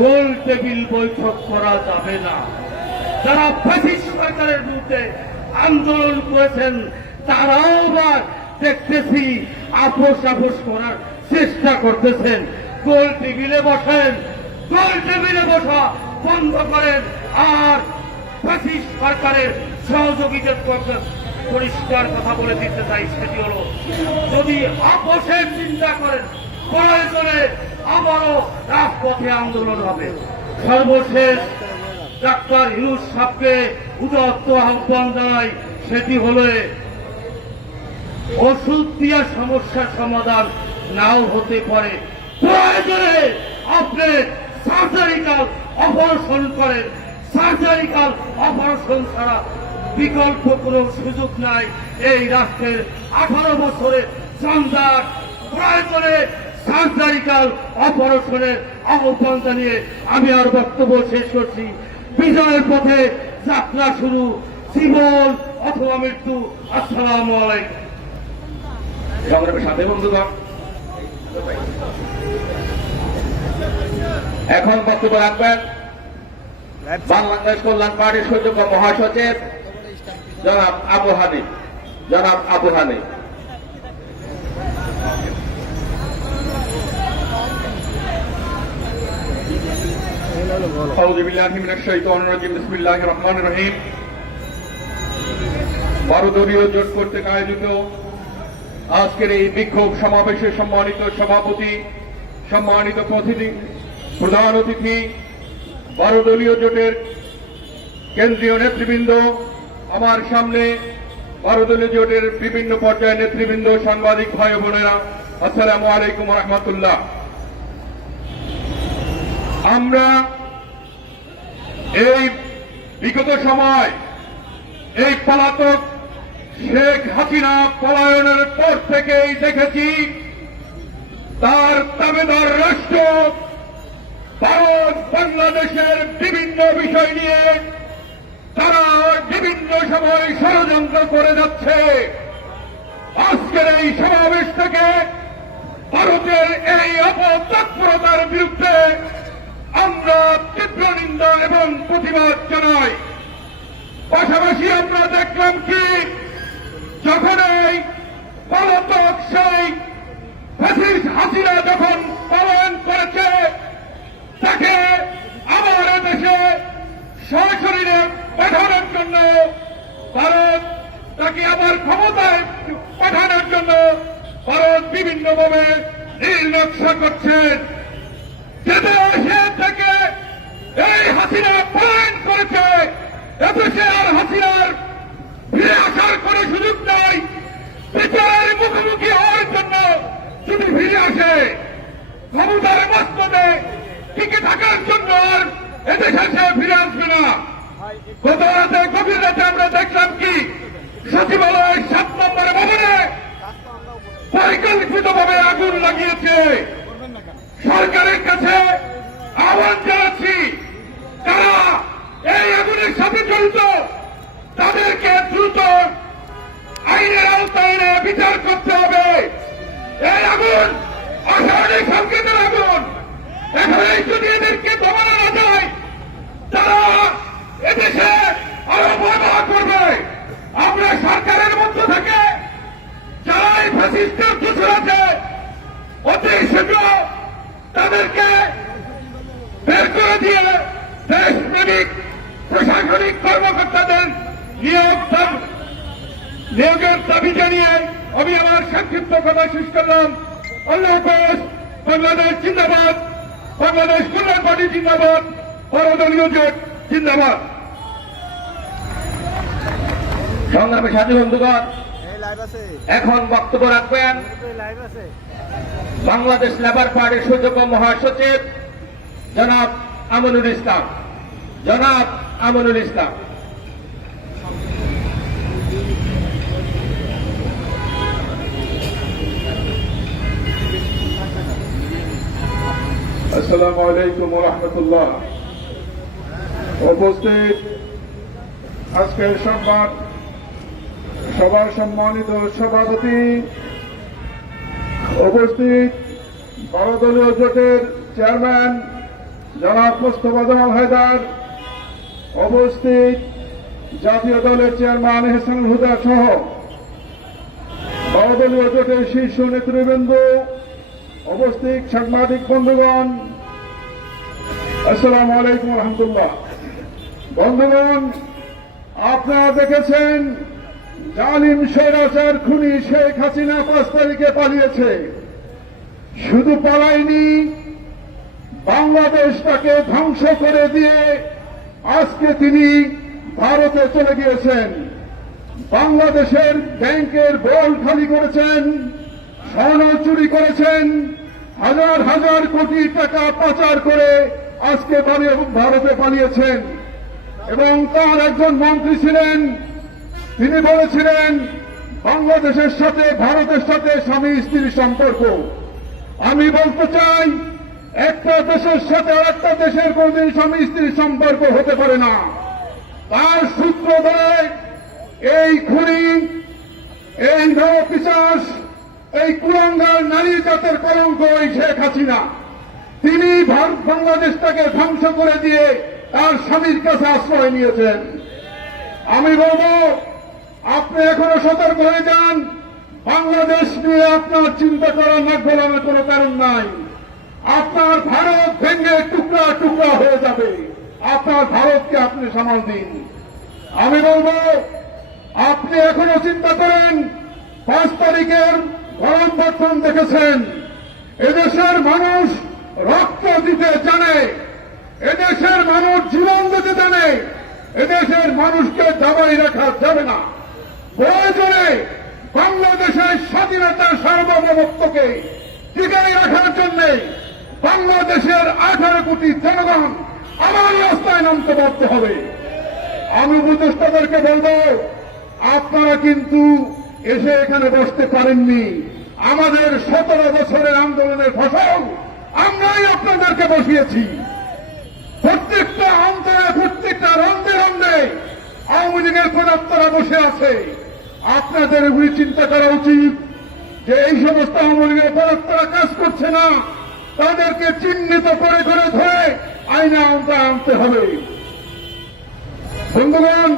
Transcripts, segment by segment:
গোল table বৈঠক করা যাবে না। যারা ফ্যাসিস্ট সরকারের বিরুদ্ধে আন্দোলন করেছেন তারাও আবার দেখতেছি আপোষ করার চেষ্টা করতেছেন। গোল টেবিলে বসেন, গোল টেবিলে বসা বন্ধ করেন। আর ফ্যাসিস্ট সরকারের সহযোগিতার পরিষ্কার কথা বলে দিতে চাই, সেটি হল যদি আপোষের চিন্তা করেন প্রয়োজনে আবারও রাজপথে আন্দোলন হবে। সর্বশেষ ডাক্তার ইউনূস সাহেবকে উদাত্ত আহ্বান জানাই, সেটি হল ওষুধ দিয়ে সমস্যার সমাধান নাও হতে পারে, প্রয়োজনে আপনি সার্জারিক্যাল অপারেশন করেন। সার্জারিক্যাল অপারেশন ছাড়া বিকল্প কোনো সুযোগ নাই এই রাষ্ট্রের 18 বছরে জঞ্জাট। প্রয়োজনে সার্জারিক্যাল অপারেশনের আহ্বান জানিয়ে আমি আর বক্তব্য শেষ করছি। বিজয়ের পথে যাত্রা শুরু, জীবন অথবা মৃত্যু। আসসালামু আলাইকুম। সংগ্রামের সাথে বন্ধুগণ, এখন বক্তব্য রাখবেন বাংলাদেশ কল্যাণ পার্টির সুযোগ্য মহাসচিব জনাব আবু হানিফ। জনাব আবু হানিফ। আউযু বিল্লাহি মিনাশ শাইতানির রাজিম। বিসমিল্লাহির রহমানির রহিম। 12 দলীয় জোট কর্তৃক আয়োজিত আজকের এই বিক্ষোভ সমাবেশের সম্মানিত সভাপতি, সম্মানিত প্রধান অতিথি, 12 দলীয় জোটের কেন্দ্রীয় নেতৃবৃন্দ, আমার সামনে 12 দলীয় জোটের বিভিন্ন পর্যায়ের নেতৃবৃন্দ, সাংবাদিক ভাই ও বোনেরা, আসসালামু আলাইকুম ওয়া রাহমাতুল্লাহ। আমরা এই বিগত সময় এই পলাতক শেখ হাসিনা পলায়নের পর থেকেই দেখেছি তার দাবেদার রাষ্ট্র ভারত বাংলাদেশের বিভিন্ন বিষয় নিয়ে তারা বিভিন্ন সময় ষড়যন্ত্র করে যাচ্ছে। আজকের এই সমাবেশ থেকে ভারতের এই অপতৎপরতার বিরুদ্ধে আমরা তীব্র নিন্দা এবং প্রতিবাদ জানাই। পাশাপাশি আমরা দেখলাম কি, যখন এই পলাতক সেই ফ্যাসিস্ট হাসিনা যখন পলায়ন করেছে, তাকে আবার দেশে সশরীরে পাঠানোর জন্য ভারত, তাকে আবার ক্ষমতায় পাঠানোর জন্য ভারত বিভিন্নভাবে নীল নকশা করছেন। যে দেশে থেকে এই হাসিনা পলায়ন করেছে, এদেশে আর হাসিনার ফিরে আসার কোন সুযোগ নাই। বিচারের মুখোমুখি হওয়ার জন্য যদি ফিরে আসে, ক্ষমতার মস্তদে টিকে থাকার জন্য আর এদেশে সে ফিরে আসবে না। গত রাতে, গভীর রাতে আমরা দেখলাম কি, সচিবালয়ের 7 নম্বর ভবনে পরিকল্পিতভাবে আগুন লাগিয়েছে। সরকারের কাছে আহ্বান জানাচ্ছি, তারা এই আগুনের সাথে জড়িত তাদেরকে দ্রুত আইনের আওতায় এনে বিচার করতে হবে। এই আগুন অস্বাভাবিক সংকেতের আগুন। এখনই যদি এদেরকে দমানো না যায়, তারা এদেশে আরো ভয়াবহ করবে। আমরা সরকারের মধ্য থেকে যারা এই ফ্যাসিস্টের দোষর আছে, অতি শীঘ্র তাদেরকে বের করে দিয়ে দেশপ্রেমিক প্রশাসনিক কর্মকর্তাদের নিয়োগের দাবি জানিয়ে আমি আমার সংক্ষিপ্ত কথা শেষ করলাম। আল্লাহ হাফেজ। বাংলাদেশ জিন্দাবাদ, বাংলাদেশ কল্যাণ পার্টি জিন্দাবাদ, সর্বদলীয় জোট জিন্দাবাদ। সংগ্রামী সাথী বন্ধুগণ, এখন বক্তব্য রাখবেন বাংলাদেশ লেবার পার্টির সুযোগ্য মহাসচিব জনাব আমিনুল ইসলাম। জনাব আমিনুল ইসলাম। আসসালামু আলাইকুম ওয়া রাহমাতুল্লাহ। উপস্থিত আজকের সবার সম্মানিত সভাপতি, উপস্থিত 12 দলীয় জোটের চেয়ারম্যান জনাব মোস্তফা জামাল হায়দার, উপস্থিত জাতীয় দলের চেয়ারম্যান এহসানুল হুদা সহ বহুদলীয় জোটের শীর্ষ নেতৃবৃন্দ, উপস্থিত সাংবাদিক বন্ধুগণ, আসসালামু আলাইকুম রহমতুল্লাহ। বন্ধুগণ, আপনারা দেখেছেন জালিম স্বৈরাচার খুনি শেখ হাসিনা 5 তারিখে পালিয়েছে। শুধু পালায়নি, বাংলাদেশটাকে ধ্বংস করে দিয়ে আজকে তিনি ভারতে চলে গিয়েছেন। বাংলাদেশের ব্যাংকের বোল খালি করেছেন, স্বর্ণ চুরি করেছেন, হাজার হাজার কোটি টাকা পাচার করে আজকে ভারতে পালিয়েছেন। এবং তার একজন মন্ত্রী ছিলেন, তিনি বলেছিলেন বাংলাদেশের সাথে ভারতের সাথে স্বামী স্ত্রীর সম্পর্ক। আমি বলতে চাই, একটা দেশের সাথে আরেকটা দেশের কোনদিন স্বামী স্ত্রীর সম্পর্ক হতে পারে না। তার সূত্র ধরে এই খুনি, এই নরপিশাচ, এই কুলাঙ্গার নারী জাতের কলঙ্ক এই শেখ হাসিনা, তিনি বাংলাদেশটাকে ধ্বংস করে দিয়ে তার স্বামীর কাছে আশ্রয় নিয়েছেন। আমি বলব, আপনি এখনো সতর্ক হয়ে যান। বাংলাদেশ নিয়ে আপনার চিন্তা করার নাক গলানোর কোনো কারণ নাই। আপনার ভারত ভেঙে টুকরা টুকরা হয়ে যাবে। আপনার ভারতকে আপনি সামাল দিন। আমি বলব, আপনি এখনো চিন্তা করেন। 5 তারিখের গণঅভ্যুত্থান দেখেছেন। এদেশের মানুষ রক্ত দিতে জানে, এদেশের মানুষ জীবন দিতে জানে, এদেশের মানুষকে দাবাই রাখা যাবে না। প্রয়োজনে বাংলাদেশের স্বাধীনতার সার্বভৌমত্বকে টিকাই রাখার জন্য বাংলাদেশের 18 কোটি জনগণ আমার রাস্তায় নামতে বাধ্য হবে। আমি উপদেষ্টাদেরকে বলব, আপনারা কিন্তু এসে এখানে বসতে পারেননি। আমাদের 17 বছরের আন্দোলনের ফসল আমরাই আপনাদেরকে বসিয়েছি। প্রত্যেকটা অন্তরে, প্রত্যেকটা রন্ধে রন্ধে আওয়ামী লীগের প্রদাত্তরা বসে আছে। আপনাদের এগুলি চিন্তা করা উচিত যে এই সমস্ত আওয়ামী লীগের প্রদাত্তরা কাজ করছে না, তাদেরকে চিহ্নিত করে করে ধরে আইনে আওতায় আনতে হবে। বন্ধুগণ,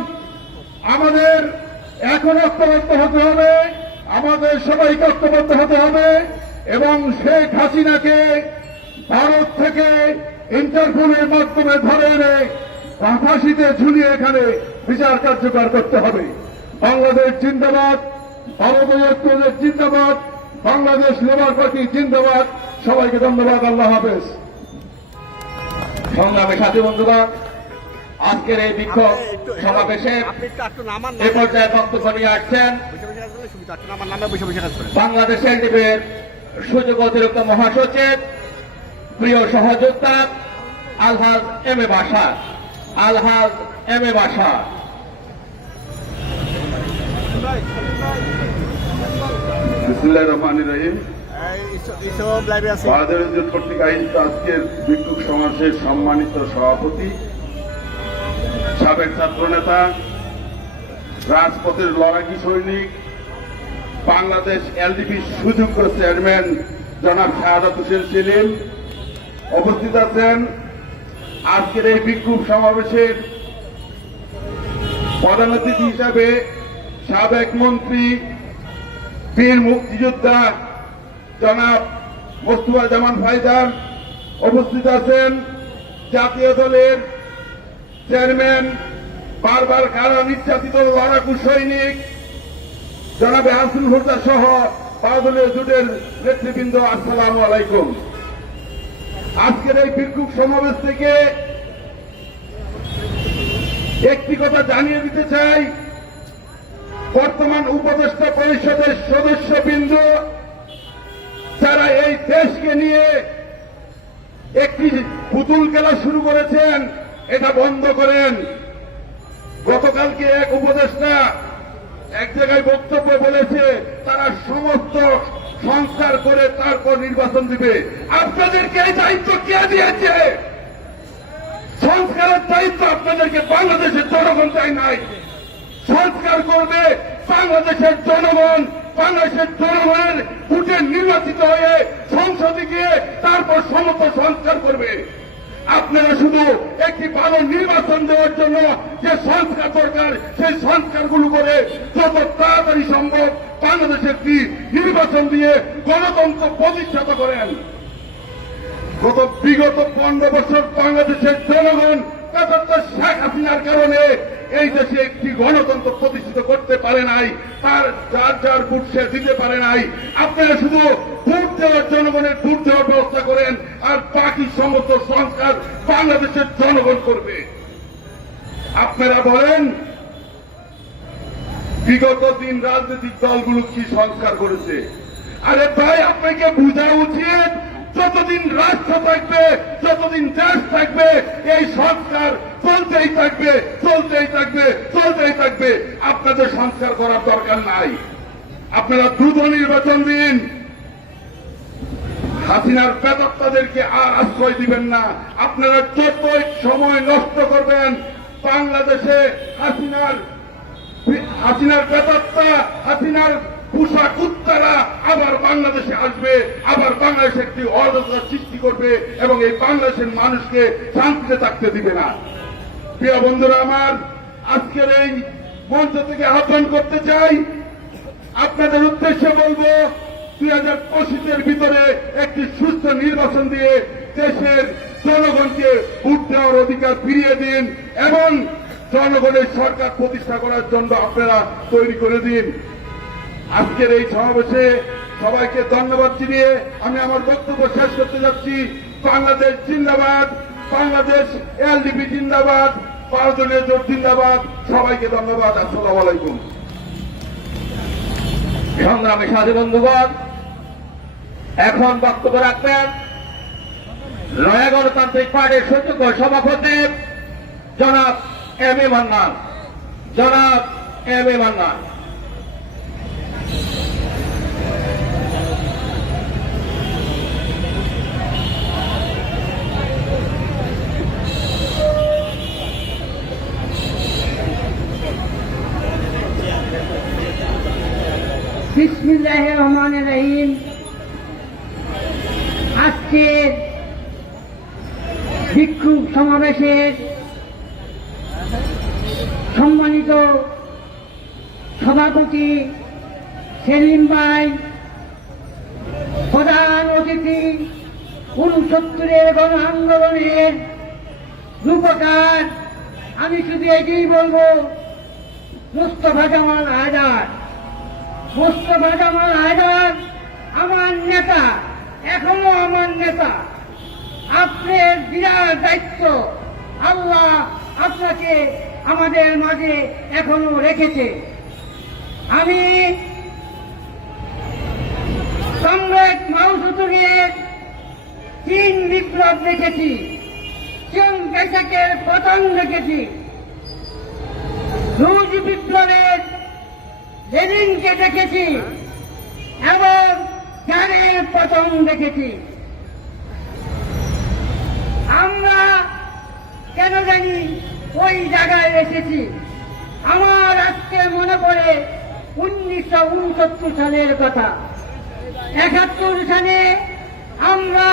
আমাদের এখন ঐক্যবদ্ধ হতে হবে, আমাদের সবাইকে ঐক্যবদ্ধ হতে হবে এবং শেখ হাসিনাকে ভারত থেকে ইন্টারপোলের মাধ্যমে ধরে এনে ফাঁসিতে ঝুলিয়ে এখানে বিচার কার্যকর করতে হবে। বাংলাদেশ জিন্দাবাদ, ভারতীয় ঐক্যদের জিন্দাবাদ, বাংলাদেশ লেবার পার্টি জিন্দাবাদ। সবাইকে ধন্যবাদ। আল্লাহ হাফেজ। সংগ্রামী সাথী বন্ধুগণ, আজকের এই বিক্ষোভ সমাবেশের এ পর্যায়ে বক্তব্য নিয়ে আসছেন বাংলাদেশ এলডিপির সুযোগ অতিরিক্ত মহাসচিব, প্রিয় সহযোদ্ধা আলহাজ M A Bashar. Alhaj M A Bashar. বিসমিল্লাহির রহমানির রহিম। বাংলাদেশ জোট কর্তৃক আয়োজিত আজকের বিক্ষোভ সমাবেশের সম্মানিত সভাপতি, সাবেক ছাত্রনেতা, রাজপথের লড়াকি সৈনিক, বাংলাদেশ এলডিপির সুযোগ্য চেয়ারম্যান জনাব শাহাদাত হোসেন সেলিম, উপস্থিত আছেন আজকের এই বিক্ষোভ সমাবেশের প্রধান অতিথি হিসাবে সাবেক মন্ত্রী, বীর মুক্তিযোদ্ধা জনাব মোস্তফা জামান হায়দার, উপস্থিত আছেন জাতীয় দলের চেয়ারম্যান, বারবার কারা নির্যাতিত লড়াকু সৈনিক জনাব এহসানুল হুদা সহ বাদলীয় জোটের নেতৃবৃন্দ। আসসালামু আলাইকুম। আজকের এই বিক্ষোভ সমাবেশ থেকে একটি কথা জানিয়ে দিতে চাই, বর্তমান উপদেষ্টা পরিষদের সদস্যবৃন্দ যারা এই দেশকে নিয়ে একটি পুতুল খেলা শুরু করেছেন, এটা বন্ধ করেন। গতকালকে এক উপদেষ্টা এক জায়গায় বক্তব্য বলেছে তারা সমস্ত সংস্কার করে তারপর নির্বাচন দিবে। আপনাদেরকে এই দায়িত্ব কে দিয়েছে? সংস্কারের দায়িত্ব আপনাদেরকে বাংলাদেশের জনগণ চাই নাই। সংস্কার করবে বাংলাদেশের জনগণ। বাংলাদেশের জনগণের ভোটে নির্বাচিত হয়ে সংসদে গিয়ে তারপর সমস্ত সংস্কার করবে। আপনারা শুধু একটি ভালো নির্বাচন দেওয়ার জন্য যে সংস্কার দরকার সেই সংস্কারগুলো করে যত তাড়াতাড়ি সম্ভব বাংলাদেশে একটি নির্বাচন দিয়ে গণতন্ত্র প্রতিষ্ঠা করেন। বিগত 15 বছর বাংলাদেশের জনগণ শেখ হাসিনার কারণে এই দেশে একটি গণতন্ত্র প্রতিষ্ঠিত করতে পারে নাই, তার যার ভোট সে দিতে পারে নাই। আপনারা শুধু ভোট দেওয়ার জনগণের ভোট দেওয়ার ব্যবস্থা করেন, আর বাকি সমস্ত সংস্কার বাংলাদেশের জনগণ করবে। আপনারা বলেন বিগত দিন রাজনৈতিক দলগুলো কি সংস্কার করেছে? আরে ভাই, আপনাকে বোঝা উচিত যতদিন রাষ্ট্র থাকবে, যতদিন দেশ থাকবে, এই সংস্কার চলতেই থাকবে, চলতেই থাকবে, চলতেই থাকবে। আপনাদের সংস্কার করার দরকার নাই। আপনারা দ্রুত নির্বাচন দিন। হাসিনার প্রেতাত্মাদেরকে আর আশ্রয় দিবেন না। আপনারা যতই সময় নষ্ট করবেন, বাংলাদেশে হাসিনার প্রেতাত্মা, হাসিনার পুষা কুত্তারা আবার বাংলাদেশে আসবে, আবার বাংলাদেশে একটি অরাজকতা সৃষ্টি করবে এবং এই বাংলাদেশের মানুষকে শান্তিতে থাকতে দিবে না। প্রিয় বন্ধুরা আমার, আজকের এই মঞ্চ থেকে আহ্বান করতে চাই, আপনাদের উদ্দেশ্যে বলবো 2025-এর ভিতরে একটি সুস্থ নির্বাচন দিয়ে দেশের জনগণকে ভোট দেওয়ার অধিকার ফিরিয়ে দিন এবং জনগণের সরকার প্রতিষ্ঠা করার জন্য আপনারা তৈরি করে দিন। আজকের এই সমাবেশে সবাইকে ধন্যবাদ জানিয়ে আমি আমার বক্তব্য শেষ করতে যাচ্ছি। বাংলাদেশ জিন্দাবাদ, বাংলাদেশ এলডিপি জিন্দাবাদ, 5 দলীয় জোট জিন্দাবাদ। সবাইকে ধন্যবাদ। আসসালামু আলাইকুম। সংগ্রামী সাথী বন্ধুগণ, এখন বক্তব্য রাখবেন নয়া গণতান্ত্রিক পার্টির সুযোগ্য সভাপতি জনাব এম এ মান্নান। জনাব এম এ মান্নান। বিসমিল্লাহির রহমানির রহিম। আজকের বিক্ষোভ সমাবেশের সম্মানিত সভাপতি সেলিম ভাই, প্রধান অতিথি 69-এর গণ আন্দোলনের রূপকার, আমি শুধু এটাই বলবো, মুস্তফা জামাল হায়দার। মুস্তফা জামাল হায়দার আমার নেতা, এখনো আমার নেতা। আপনার বিরাট দায়িত্ব, আল্লাহ আপনাকে আমাদের মাঝে এখনো রেখেছে। আমি কমরেড মাও তুতুরিয়ার 3 বিপ্লব দেখেছি, চিং কাইসাকের পতন দেখেছি, রুশ বিপ্লবের লেনিনকে দেখেছি এবং জারের পতন দেখেছি। আমরা কেন জানি ওই জায়গায় এসেছি। আমার আজকে মনে পড়ে 1969 সালের কথা। 71 সালে আমরা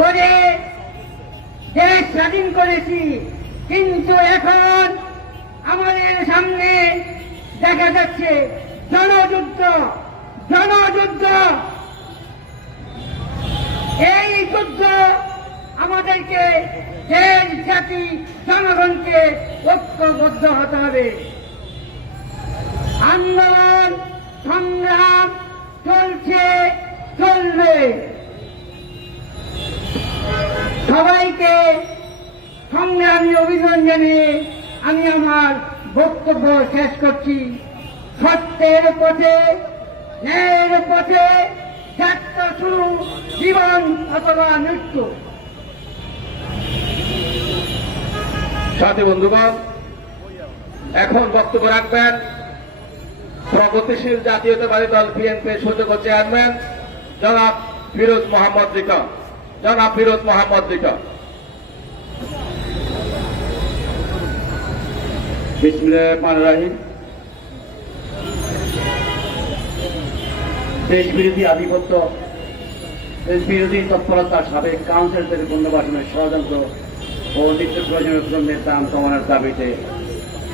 করে দেশ স্বাধীন করেছি, কিন্তু এখন আমাদের সামনে দেখা যাচ্ছে জনযুদ্ধ। জনযুদ্ধ, এই যুদ্ধ আমাদেরকে দেশ, জাতি, জনগণকে ঐক্যবদ্ধ হতে হবে। আন্দোলন সংগ্রাম চলছে, চলবে। সবাইকে সংগ্রামী অভিনন্দন জানিয়ে আমি আমার বক্তব্য শেষ করছি। সত্যের পথে, ন্যায়ের পথে যাত্রা শুরু, জীবন অথবা মৃত্যু। সাথী বন্ধুগণ, এখন বক্তব্য রাখবেন প্রগতিশীল জাতীয়তাবাদী দল বিএনপির সুযোগ্য চেয়ারম্যান জনাব ফিরোজ মোহাম্মদ লিটন। জনাব ফিরোজ মোহাম্মদ লিটন। বিসমিল্লাহির রহমানির রহিম। দেশ বিরোধী আধিপত্য বিরোধী তৎপরতা সাবেক কাউন্সিলরদের পুনর্বাসনের ষড়যন্ত্র ও নিত্য প্রয়োজনীয় দ্রব্যের দাম কমানোর দাবিতে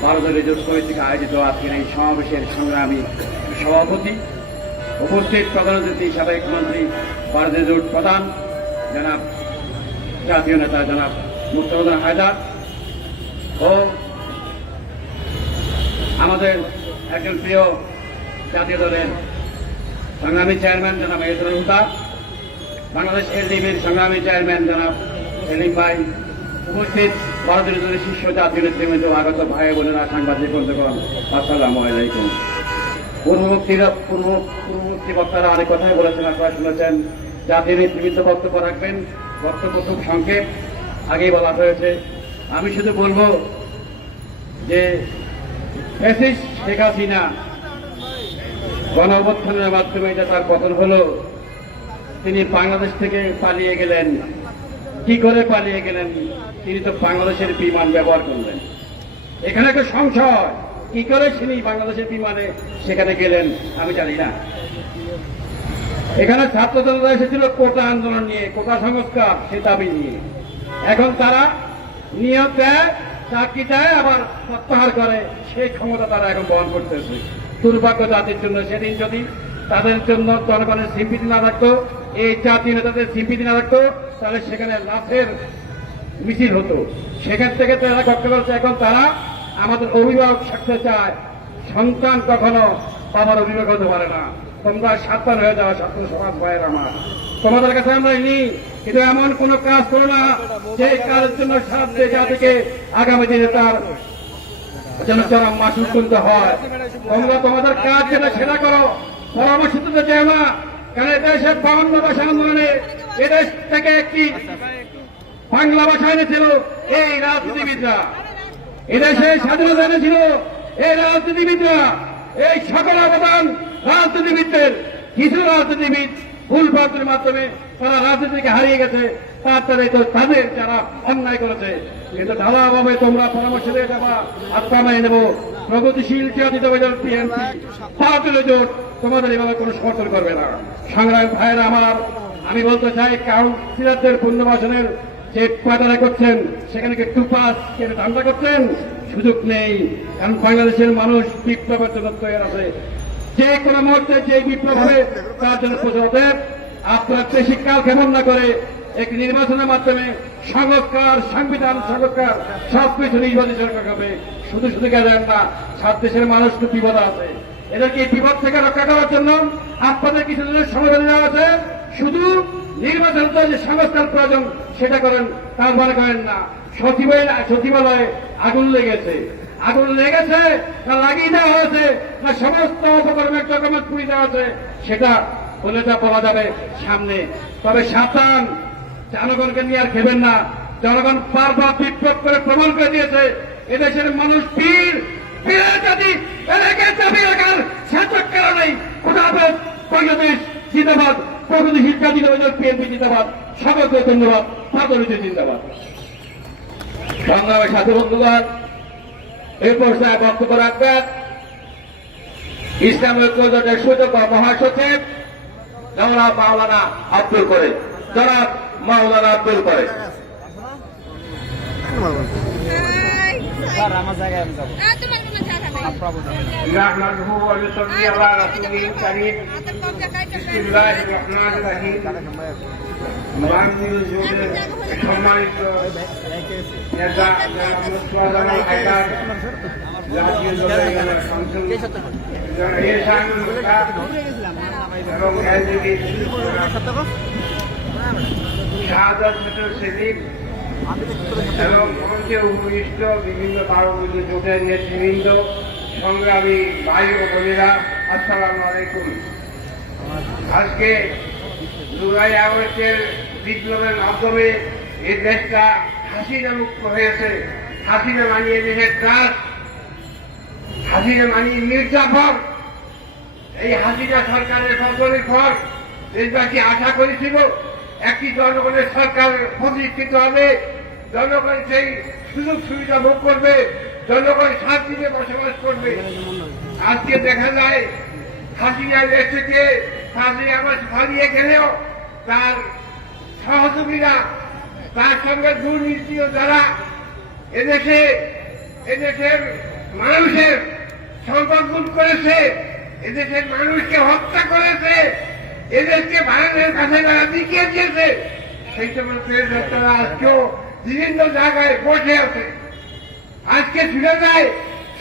ভারতের জোট কমিটি আয়োজিত আজকের এই সমাবেশের সংগ্রামী সভাপতি, উপস্থিত প্রধান অতিথি সাবেক মন্ত্রী, ভারতের জোট প্রধান জনাব জাতীয় নেতা জনাব মুস্তাফা হায়দার ও আমাদের একজন প্রিয় জাতীয় দলের সংগ্রামী চেয়ারম্যান জনাব এজরুল হুদা, বাংলাদেশ এলডিপির সংগ্রামী চেয়ারম্যান জনাব সেলিম ভাই, উপস্থিত ভারতের জন্য শীর্ষ জাতীয় নেতৃবৃন্দ, আগত ভাই বোনেরা, সাংবাদিক বন্ধুগণ, আসসালামু আলাইকুম। পূর্ববর্তী বক্তারা অনেক কথাই বলেছেন, আপনারা শুনেছেন। জাতীয় নেতৃবৃন্দ বক্তব্য রাখবেন, বক্তব্য খুব সংক্ষেপ, আগেই বলা হয়েছে। আমি শুধু বলবো যে ফ্যাসিস্ট শেখ হাসিনা গণ অভ্যুত্থানের মাধ্যমে এটা তার পতন হলো। তিনি বাংলাদেশ থেকে পালিয়ে গেলেন। কি করে পালিয়ে গেলেন? তিনি তো বাংলাদেশের বিমান ব্যবহার করলেন। এখানে একটা সংশয়, কি করে তিনি বাংলাদেশের বিমানে সেখানে গেলেন আমি জানি না। এখানে ছাত্র জনতা এসেছিল কোটা আন্দোলন নিয়ে, কোটা সংস্কার, সে দাবি নিয়ে। এখন তারা নিয়োগ দেয়, চাকরি দেয়, আবার প্রত্যাহার করে, সেই ক্ষমতা তারা এখন বহন করতেছে। দুর্ভাগ্য জাতির জন্য। সেদিন যদি তাদের জন্য জনগণের সিম্পিতি না থাকতো, এই জাতীয় নেতাদের সিম্পিতি না থাকতো, তাহলে সেখানে লাশের মিছিল হতো। সেখান থেকে তারা করতে পারছে। এখন তারা আমাদের অভিভাবক থাকতে চায়। সন্তান কখনো বাবার অভিভাবক হতে পারে না। তোমরা সাবধান হয়ে যাওয়া ছাত্র সমাজ ভাইয়ের আমার, তোমাদের কাছে আমরা নিই, কিন্তু এমন কোন কাজ করো না যে কাজের জন্য সাথে জাতিকে আগামী দিনে তার যেন চরম মাসুল তুলতে হয়। তোমরা তোমাদের কাজ যেটা সেটা করো, পরামর্শ দিতে চাই না। কারণ এদেশে 52 ভাষা আন্দোলনে এদেশ থেকে একটি বাংলা ভাষা এনেছিল এই রাজনীতিবিদরা, এদেশে স্বাধীনতা এনেছিল এই রাজনীতিবিদরা। এই সকল অবদান রাজনীতিবিদদের। কিছু রাজনীতিবিদ ভুল পথের মাধ্যমে তারা রাজনীতিকে হারিয়ে গেছে, তারপরে তো তাদের যারা অন্যায় করেছে। কিন্তু ধারাভাবে তোমরা পরামর্শ দিয়ে যাবা, আত্মা মেনে নেব। প্রগতিশীল জাতীয় দল পিএনপি, ভারতীয় জোট তোমাদের এভাবে কোনো সমর্থন করবে না। সংগ্রাম ভাইয়েরা আমার, আমি বলতে চাই, কাউন্সিলরদের পুনর্বাসনের যে পায়তারা করছেন, সেখানে কি টুপাস কেটে ঠান্ডা করছেন? সুযোগ নেই। কারণ বাংলাদেশের মানুষ বিপ্লবের জন্য তৈরি আছে। যে কোনো মুহূর্তে যে বিপ্লব হবে তার জন্য প্রচলতে আপনার দেশিকাল কেমন না করে একটি নির্বাচনের মাধ্যমে সংস্কার, সংবিধান সংস্কার সবকিছু নির্বাচিত সরকার হবে। শুধু শুধু গেলেন না, সাত দেশের মানুষ তো বিপদ আছে। এদেরকে এই বিপদ থেকে রক্ষা করার জন্য আপনাদের কিছু দিনের সময় দেওয়া আছে। শুধু নির্বাচন যে সংস্কার প্রয়োজন সেটা করেন, তার মনে করেন না। সচিবালয়ে আগুন লেগেছে, আগুন লেগেছে না লাগিয়ে দেওয়া হয়েছে না সমস্ত অপকর্মের ডকুমেন্ট পুড়িয়ে দেওয়া হয়েছে, সেটা বলে বলা যাবে সামনে। তবে সাবধান, জনগণকে নিয়ে আর খেবেন না। জনগণ বারবার বিপ্লব করে প্রমাণ করে দিয়েছে এদেশের মানুষ বীর, বীরের জাতি, এলাকার দাবি রাখার সার্থক কারণেই। খোদাহাফেজ, বাংলাদেশ জিন্দাবাদ, প্রগতিশীল জাতীয় দল পিএনপি জিন্দাবাদ। সকলকে ধন্যবাদ। ভারতীয় জিন্দাবাদ। সংগ্রামের সাথী বন্ধুগণ, এই পর্যায়ে বক্তব্য রাখবেন ইসলাম ঐক্য জোটের সুযোগ্য মহাসচিব জনাব মাওলানা আব্দুল করে। জনাব মাওলানা আব্দুল করে। نحمده ونصلي على رسوله الكريم بسم الله الرحمن الرحيم সম্মানিত নেতা মুস্তাফা জামাল হায়দার, জাতীয় দলের এবং এলজিবি শাহাদাত মিটর সেলিম এবং মঞ্চে উপবিষ্ট বিভিন্ন ভারতীয় জোটের নেতৃবৃন্দ, সংগ্রামী ভাই ও বোনেরা, আসসালামু আলাইকুম। আজকে ২ আগস্টের বিপ্লবের মাধ্যমে এই দেশটা হাসিনা মুক্ত হয়েছে। হাসিনা মানিয়ে দেশের ত্রাস, হাসিনা মানিয়ে মির্জাফর। এই হাসিনা সরকারের পতনের পর দেশবাসী আশা করেছিল একটি জনগণের সরকার প্রতিষ্ঠিত হবে, জনগণ সেই সুযোগ সুবিধা ভোগ করবে, জনগণ শান্তিতে বসবাস করবে। আজকে দেখা যায় হাসিনা দেশ থেকে ৫ই আগস্ট পালিয়ে গেলেও তার সহযোগীরা, তার সঙ্গে দুর্নীতিও যারা এদেশের মানুষের সম্পদ লুট করেছে, এদেশের মানুষকে হত্যা করেছে, এদেশকে ভারতের কাছে যারা বিকিয়ে দিয়েছে, সেই সমস্ত নেতারা আজকেও বিভিন্ন জায়গায় বসে আছে। আজকে ফিরে যায়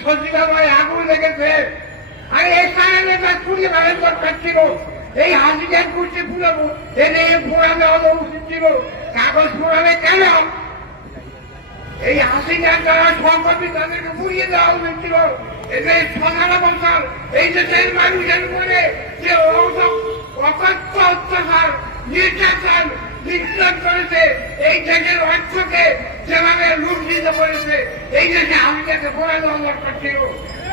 সচিবালয়ে আগুন লেগেছে, আর এই সারা নেতা পুড়িয়ে বাড়ার দরকার ছিল। এই হাসিদের কুর্তি পুরাবো, এদের পোড়ানো হওয়া উচিত ছিল। কাগজ পোড়াবে কেন? এই হাসিনার যারা সম্পত্তি তাদেরকে পুড়িয়ে দেওয়া উচিত ছিল। এদের ১৭ বছর এই দেশের মানুষের উপরে যে অকথ্য অত্যাচার, নির্যাতন, নির্যাতন করেছে, এই দেশের অর্থকে যেভাবে লুণ্ঠিত করেছে, এই দেশে হাসিনাকে পোড়ানো দরকার ছিল।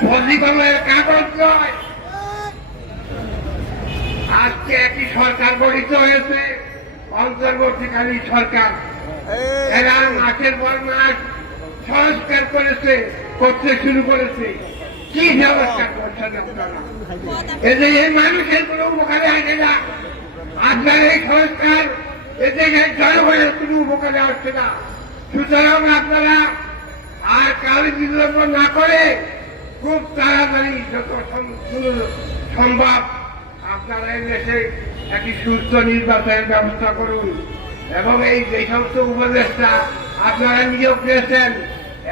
বন্দীকরণের কাগজ নয়। আজকে একটি সরকার গঠিত হয়েছে, অন্তর্বর্তীকালীন সরকার। এরা মাসের পর মাস সংস্কার করতে শুরু করেছে। কি সংস্কার করছেন আপনারা? এদের এই মানুষের কোনো উপকারে আসে না। আপনার এই সংস্কার এদেশের জনগণের কোনো উপকারে আসছে না। সুতরাং আপনারা আর কাল বিলম্ব না করে খুব তাড়াতাড়ি যত সম্ভব আপনারা এই দেশে একটি সুস্থ নির্বাচনের ব্যবস্থা করুন, এবং এই যে সমস্ত উপদেষ্টা আপনারা নিয়োগ দিয়েছেন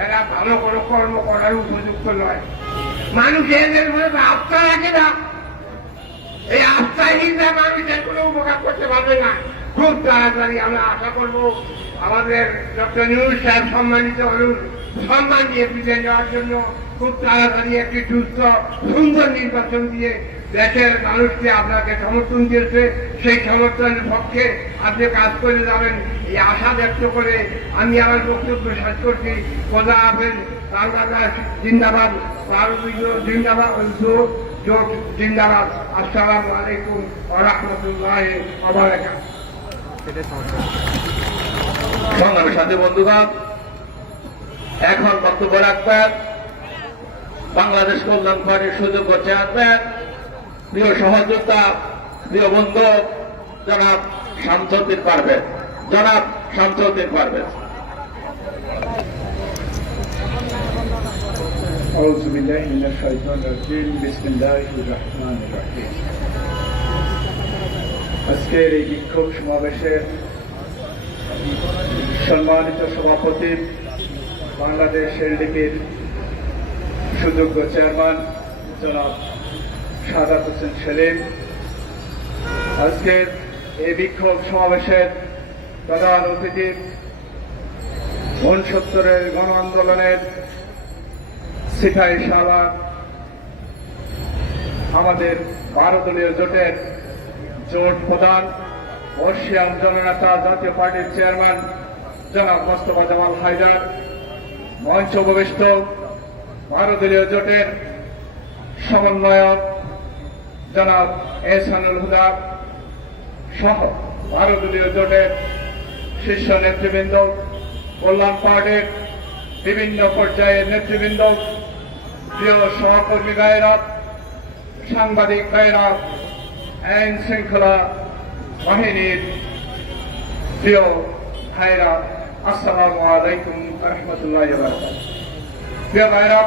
এরা ভালো কোনো কর্ম করার উপযুক্ত নয়। মানুষ এদের মধ্যে আস্থা রাখে না। এই আস্থাহীনরা মানুষের কোনো উপকার করতে পারবে না। খুব তাড়াতাড়ি আমরা আশা করব আমাদের ডক্টর নিউজ সাহেব সম্মানিত সম্মান দিয়ে বিদায় নেওয়ার জন্য খুব তাড়াতাড়ি একটি সুস্থ সুন্দর নির্বাচন দিয়ে দেশের মানুষকে আপনাকে সমর্থন দিয়েছে, সেই সমর্থনের পক্ষে আপনি কাজ করে যাবেন এই আশা ব্যক্ত করে আমি আমার বক্তব্য শেষ করছি। খোদা হাফেজ। বাংলাদেশ জিন্দাবাদ, ভারতীয় জিন্দাবাদ, জোট জিন্দাবাদ। আসসালামু আলাইকুম ওয়া রাহমাতুল্লাহি ওয়া বারাকাতুহু। সংগ্রামী সাথী বন্ধুগণ, এখন বক্তব্য রাখবেন বাংলাদেশ কল্যাণ পার্টির সুযোগ্য চেয়ারম্যান, প্রিয় সহযোদ্ধা, প্রিয় বন্ধু জনাব শামসুদ্দিন পারভেজ। জনাব শামসুদ্দিন পারভেজ। أعوذ بالله من الشيطان الرجيم بسم الله الرحمن الرحيم। আজকের এই বিক্ষোভ সমাবেশের সম্মানিত সভাপতি, বাংলাদেশ এলডিপির সুযোগ্য চেয়ারম্যান জনাব সাদাত হোসেন সেলিম, আজকের এই বিক্ষোভ সমাবেশের প্রধান অতিথি ৬৯-এর গণ আন্দোলনের সিপাহী সালার আমাদের 12 দলীয় জোটের জোট প্রধান বর্ষিয়ান জননেতা জাতীয় পার্টির চেয়ারম্যান জনাব মোস্তফা জামাল হায়দার, মঞ্চ উপবিষ্ট 12 দলীয় জোটের সমন্বয়ক জনাব এহসানুল হুদা সহ 12 দলীয় জোটের শীর্ষ নেতৃবৃন্দ, কল্যাণ পার্টির বিভিন্ন পর্যায়ের নেতৃবৃন্দ, প্রিয় সহকর্মী ভাইয়েরা, সাংবাদিক ভাইয়েরা, আইন শৃঙ্খলা বাহিনীর প্রিয় ভাইয়েরা, আসসালামু আলাইকুম ওয়া রাহমাতুল্লাহি ওয়া বারাকাতুহু। প্রিয় ভাইয়েরা,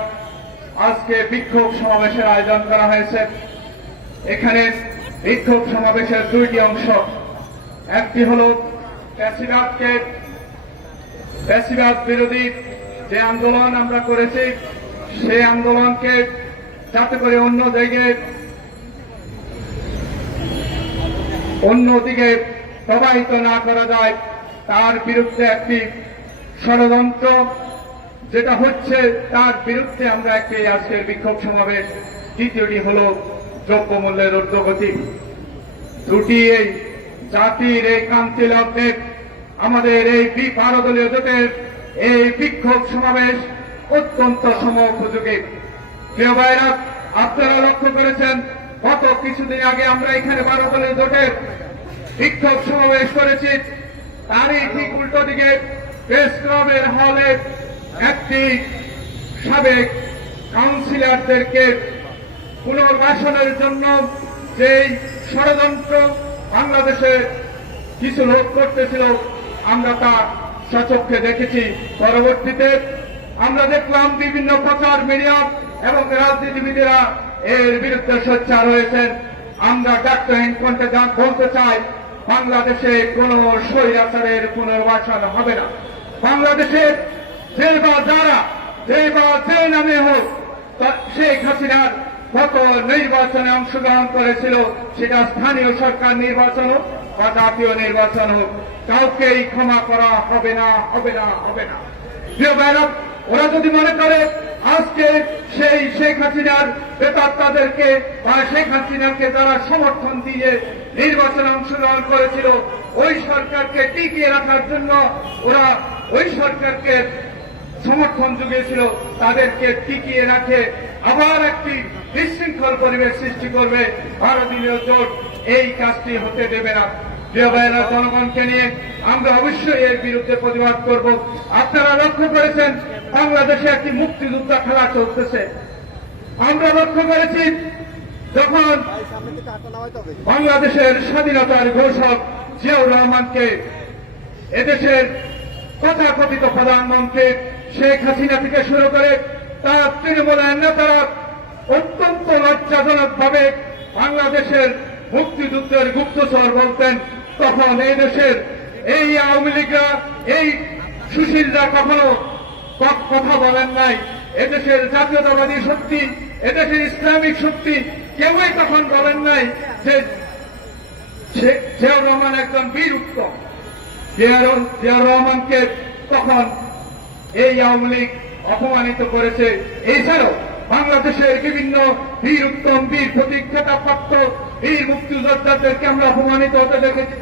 আজকে বিক্ষোভ সমাবেশের আয়োজন করা হয়েছে। এখানে বিক্ষোভ সমাবেশের দুইটি অংশ। একটি হল ফ্যাসিবাদ বিরোধী যে আন্দোলন আমরা করেছি, সেই আন্দোলনকে যাতে করে অন্যদিকে প্রবাহিত না করা যায় তার বিরুদ্ধে একটি ষড়যন্ত্র যেটা হচ্ছে, তার বিরুদ্ধে আমরা একটি আজকের বিক্ষোভ সমাবেশ। দ্বিতীয়টি হল দ্রব্যমূল্যের ঊর্ধ্বগতি। দুটি এই জাতির এই ক্রান্তি লগ্নে আমাদের এই 12 দলীয় জোটের এই বিক্ষোভ সমাবেশ অত্যন্ত সময়োপযোগী। প্রিয় ভাইরা, আপনারা লক্ষ্য করেছেন গত কিছুদিন আগে আমরা এখানে 12 দলীয় জোটের বিক্ষোভ সমাবেশ করেছি। তারই ঠিক উল্টো দিকে প্রেস ক্লাবের হলে একটি সাবেক কাউন্সিলরদেরকে পুনর্বাসনের জন্য যেই ষড়যন্ত্র বাংলাদেশে কিছু লোক করতেছিল, আমরা তা সচক্ষে দেখেছি। পরবর্তীতে আমরা দেখলাম বিভিন্ন প্রচার মিডিয়া এবং রাজনীতিবিদেরা এর বিরুদ্ধে সোচ্চার হয়েছেন। আমরা ডাক্তারহীন কণ্ঠে বলতে চাই, বাংলাদেশে কোন স্বৈরাচারের পুনর্বাসন হবে না। বাংলাদেশের যে বা যারা যে নামে হোক শেখ হাসিনার গত নির্বাচনে অংশগ্রহণ করেছিল, সেটা স্থানীয় সরকার নির্বাচন হোক বা জাতীয় নির্বাচন হোক, কাউকেই ক্ষমা করা হবে না, হবে না, হবে না। প্রিয় ভাইরা, ওরা যদি মনে করে আজকে সেই শেখ হাসিনার তাদেরকে বা শেখ হাসিনাকে যারা সমর্থন দিয়ে নির্বাচনে অংশগ্রহণ করেছিল, ওই সরকারকে টিকিয়ে রাখার জন্য ওরা ওই সরকারকে সমর্থন জুগিয়েছিল, তাদেরকে টিকিয়ে রাখে আবার একটি বিশৃঙ্খল পরিবেশ সৃষ্টি করবে, ভারতীয় জোট এই কাজটি হতে দেবে না। প্রিয় ভাইয়েরা, জনগণকে নিয়ে আমরা অবশ্যই এর বিরুদ্ধে প্রতিবাদ করব। আপনারা লক্ষ্য করেছেন বাংলাদেশে একটি মুক্তিযোদ্ধা খেলা চলতেছে। আমরা লক্ষ্য করেছি যখন বাংলাদেশের স্বাধীনতার ঘোষক জিয়াউর রহমানকে এদেশের তথাকথিত প্রধানমন্ত্রী শেখ হাসিনা থেকে শুরু করে তার তৃণমূলের নেতারা অত্যন্ত লজ্জাজনকভাবে বাংলাদেশের মুক্তিযুদ্ধের গুপ্তচর বলতেন, তখন এই দেশের এই আওয়ামী লীগরা, এই সুশীলরা কখনো কথা বলেন নাই। এদেশের জাতীয়তাবাদী শক্তি, এদেশের ইসলামিক শক্তি কেউই তখন বলেন নাই যে জিয়াউর রহমান একজন বীর উত্তম। জিয়াউর রহমানকে তখন এই আওয়ামী লীগ অপমানিত করেছে। এছাড়াও বাংলাদেশের বিভিন্ন বীর উত্তম, বীর প্রতীক, খেতাবপ্রাপ্ত বীর মুক্তিযোদ্ধাদেরকে আমরা অপমানিত হতে দেখেছি।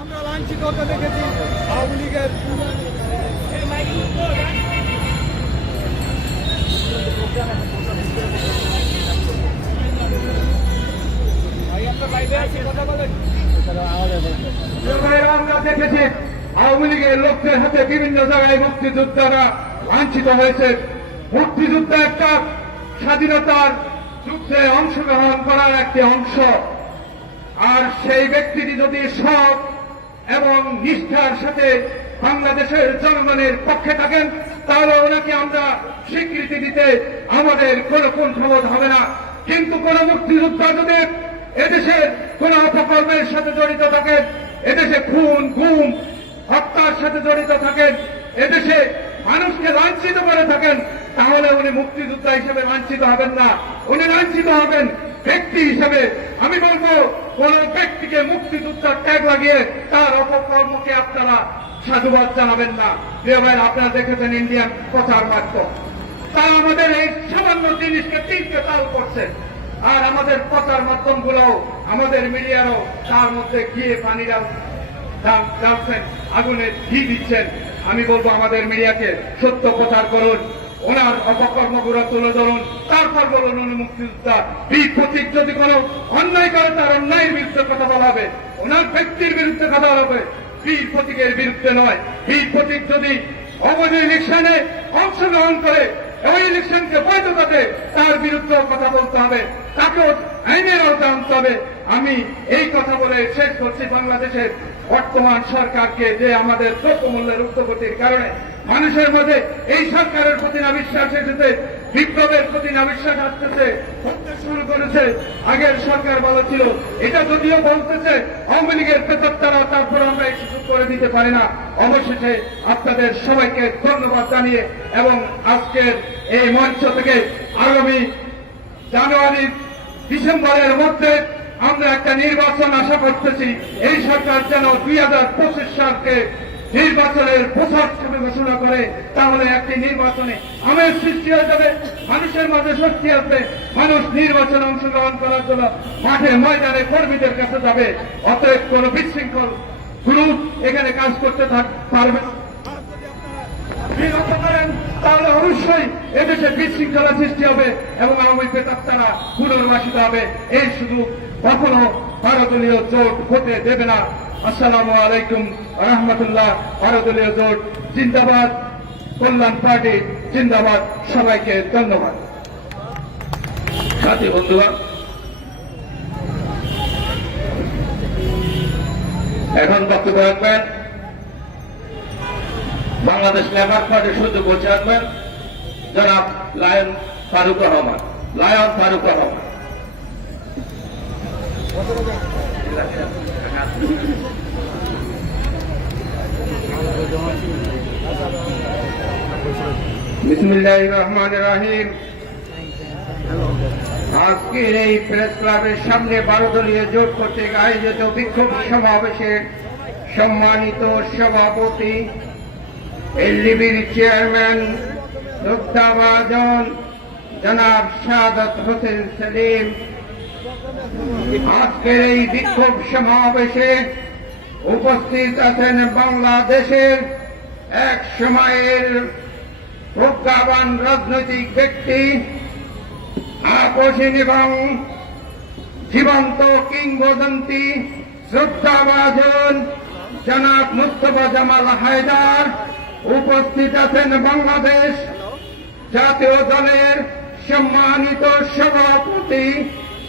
আমরা লাঞ্ছিত হতে দেখেছি আওয়ামী লীগের। আমরা দেখেছি আওয়ামী লীগের লোকদের হাতে বিভিন্ন জায়গায় মুক্তিযোদ্ধারা লাঞ্ছিত হয়েছে। মুক্তিযুদ্ধ একটা স্বাধীনতার যুদ্ধে অংশগ্রহণ করার একটি অংশ, আর সেই ব্যক্তিটি যদি সৎ এবং নিষ্ঠার সাথে বাংলাদেশের জনগণের পক্ষে থাকেন, তাহলে ওনাকে আমরা স্বীকৃতি দিতে আমাদের কোনো কুণ্ঠাবোধ হবে না। কিন্তু কোন মুক্তিযোদ্ধা যদি এদেশের কোন অপকর্মের সাথে জড়িত থাকেন, এদেশে খুন, গুম, হত্যার সাথে জড়িত থাকেন, এদেশে মানুষকে লাঞ্ছিত করে থাকেন, তাহলে উনি মুক্তিযোদ্ধা হিসেবে লাঞ্ছিত হবেন না, উনি লাঞ্ছিত হবেন ব্যক্তি হিসেবে। আমি বলবো, কোন ব্যক্তিকে মুক্তিযোদ্ধার ট্যাগ লাগিয়ে তার অপকর্মকে আপনারা সাধুবাদ জানাবেন না। প্রিয় ভাই, আপনারা দেখেছেন ইন্ডিয়ান প্রচার মাধ্যম, তারা আমাদের এই সামান্য জিনিসকে তিনকে তাল করছে, আর আমাদের প্রচার মাধ্যমগুলো, আমাদের মিডিয়ারও তার মধ্যে গিয়ে পানি ডালছেন, আগুনে ঘি দিচ্ছেন। আমি বলবো আমাদের মিডিয়াকে সত্য প্রচার করুন, ওনার অপকর্মগুলো তুলে ধরুন, তারপর বলুন উনি মুক্তিযোদ্ধা। বীর প্রতীক যদি কোনো অন্যায় করে তার অন্যায়ের বিরুদ্ধে কথা বলা হবে, ওনার ব্যক্তির বিরুদ্ধে কথা হবে, বীর প্রতীকের বিরুদ্ধে নয়। বীর প্রতীক যদি অবৈধ ইলেকশনে অংশগ্রহণ করে, ওই ইলেকশনকে বৈধতাতে তার বিরুদ্ধে কথা বলতে হবে, তাকেও আইনের আওতায় আনতে হবে। আমি এই কথা বলে শেষ করছি। বাংলাদেশের বর্তমান সরকারকে, যে আমাদের দ্রব্যমূল্যের ঊর্ধ্বগতির কারণে মানুষের মধ্যে এই সরকারের প্রতি না বিশ্বাস এসেছে, বিপ্লবের প্রতি না বিশ্বাস আসতেছে, হতে শুরু করেছে। আগের সরকার ভালো ছিল, এটা যদিও বলতেছে আওয়ামী লীগের পেতাত্তারা, তারপর আমরা এই সুযোগ করে দিতে পারি না। অবশেষে আপনাদের সবাইকে ধন্যবাদ জানিয়ে এবং আজকের এই মঞ্চ থেকে আগামী জানুয়ারি ডিসেম্বরের মধ্যে আমরা একটা নির্বাচন আশা করতেছি। এই সরকার যেন 2025 সালকে নির্বাচনের প্রচার হিসেবে ঘোষণা করে, তাহলে একটি নির্বাচনে আমের সৃষ্টি হয়ে যাবে, মানুষের মাঝে শক্তি আসবে, মানুষ নির্বাচনে অংশগ্রহণ করার জন্য মাঠে ময়দানে কর্মীদের কাছে যাবে। অতএব কোন বিশৃঙ্খল গ্রুপ এখানে কাজ করতে পারবে করেন, তাহলে অবশ্যই এদেশে বিশৃঙ্খলা সৃষ্টি হবে এবং আওয়ামী পেতাত্তারা পুনর্বাসিত হবে। এই শুধু কখনো ভারতীয় জোট হতে দেবে না। আসসালামু আলাইকুম রহমতুল্লাহ। ভারতীয় জোট জিন্দাবাদ। কল্যাণ পার্টি জিন্দাবাদ। সবাইকে ধন্যবাদ। সাথী বন্ধুগণ, এখন বক্তব্য রাখবেন বাংলাদেশ লেবার পার্টির সূর্য চেয়ারম্যান জনাব লায়ন ফারুক রহমান। বিসমিল্লাহির রহমানির রহিম। আজকের এই প্রেস ক্লাবের সামনে 12 দলীয় জোট কর্তৃক আয়োজিত বিক্ষোভ সমাবেশের সম্মানিত সভাপতি, এলডিবির চেয়ারম্যান মুক্তাবাজন জনাব শাহাদাত হোসেন সেলিম, আজকের এই বিক্ষোভ সমাবেশে উপস্থিত আছেন বাংলাদেশের এক সময়ের প্রজ্ঞাবান রাজনৈতিক ব্যক্তি, আপসীন এবং জীবন্ত কিংবদন্তি শ্রদ্ধাভাজন জনাব মুস্তফা জামাল হায়দার। উপস্থিত আছেন বাংলাদেশ জাতীয় দলের সম্মানিত সভাপতি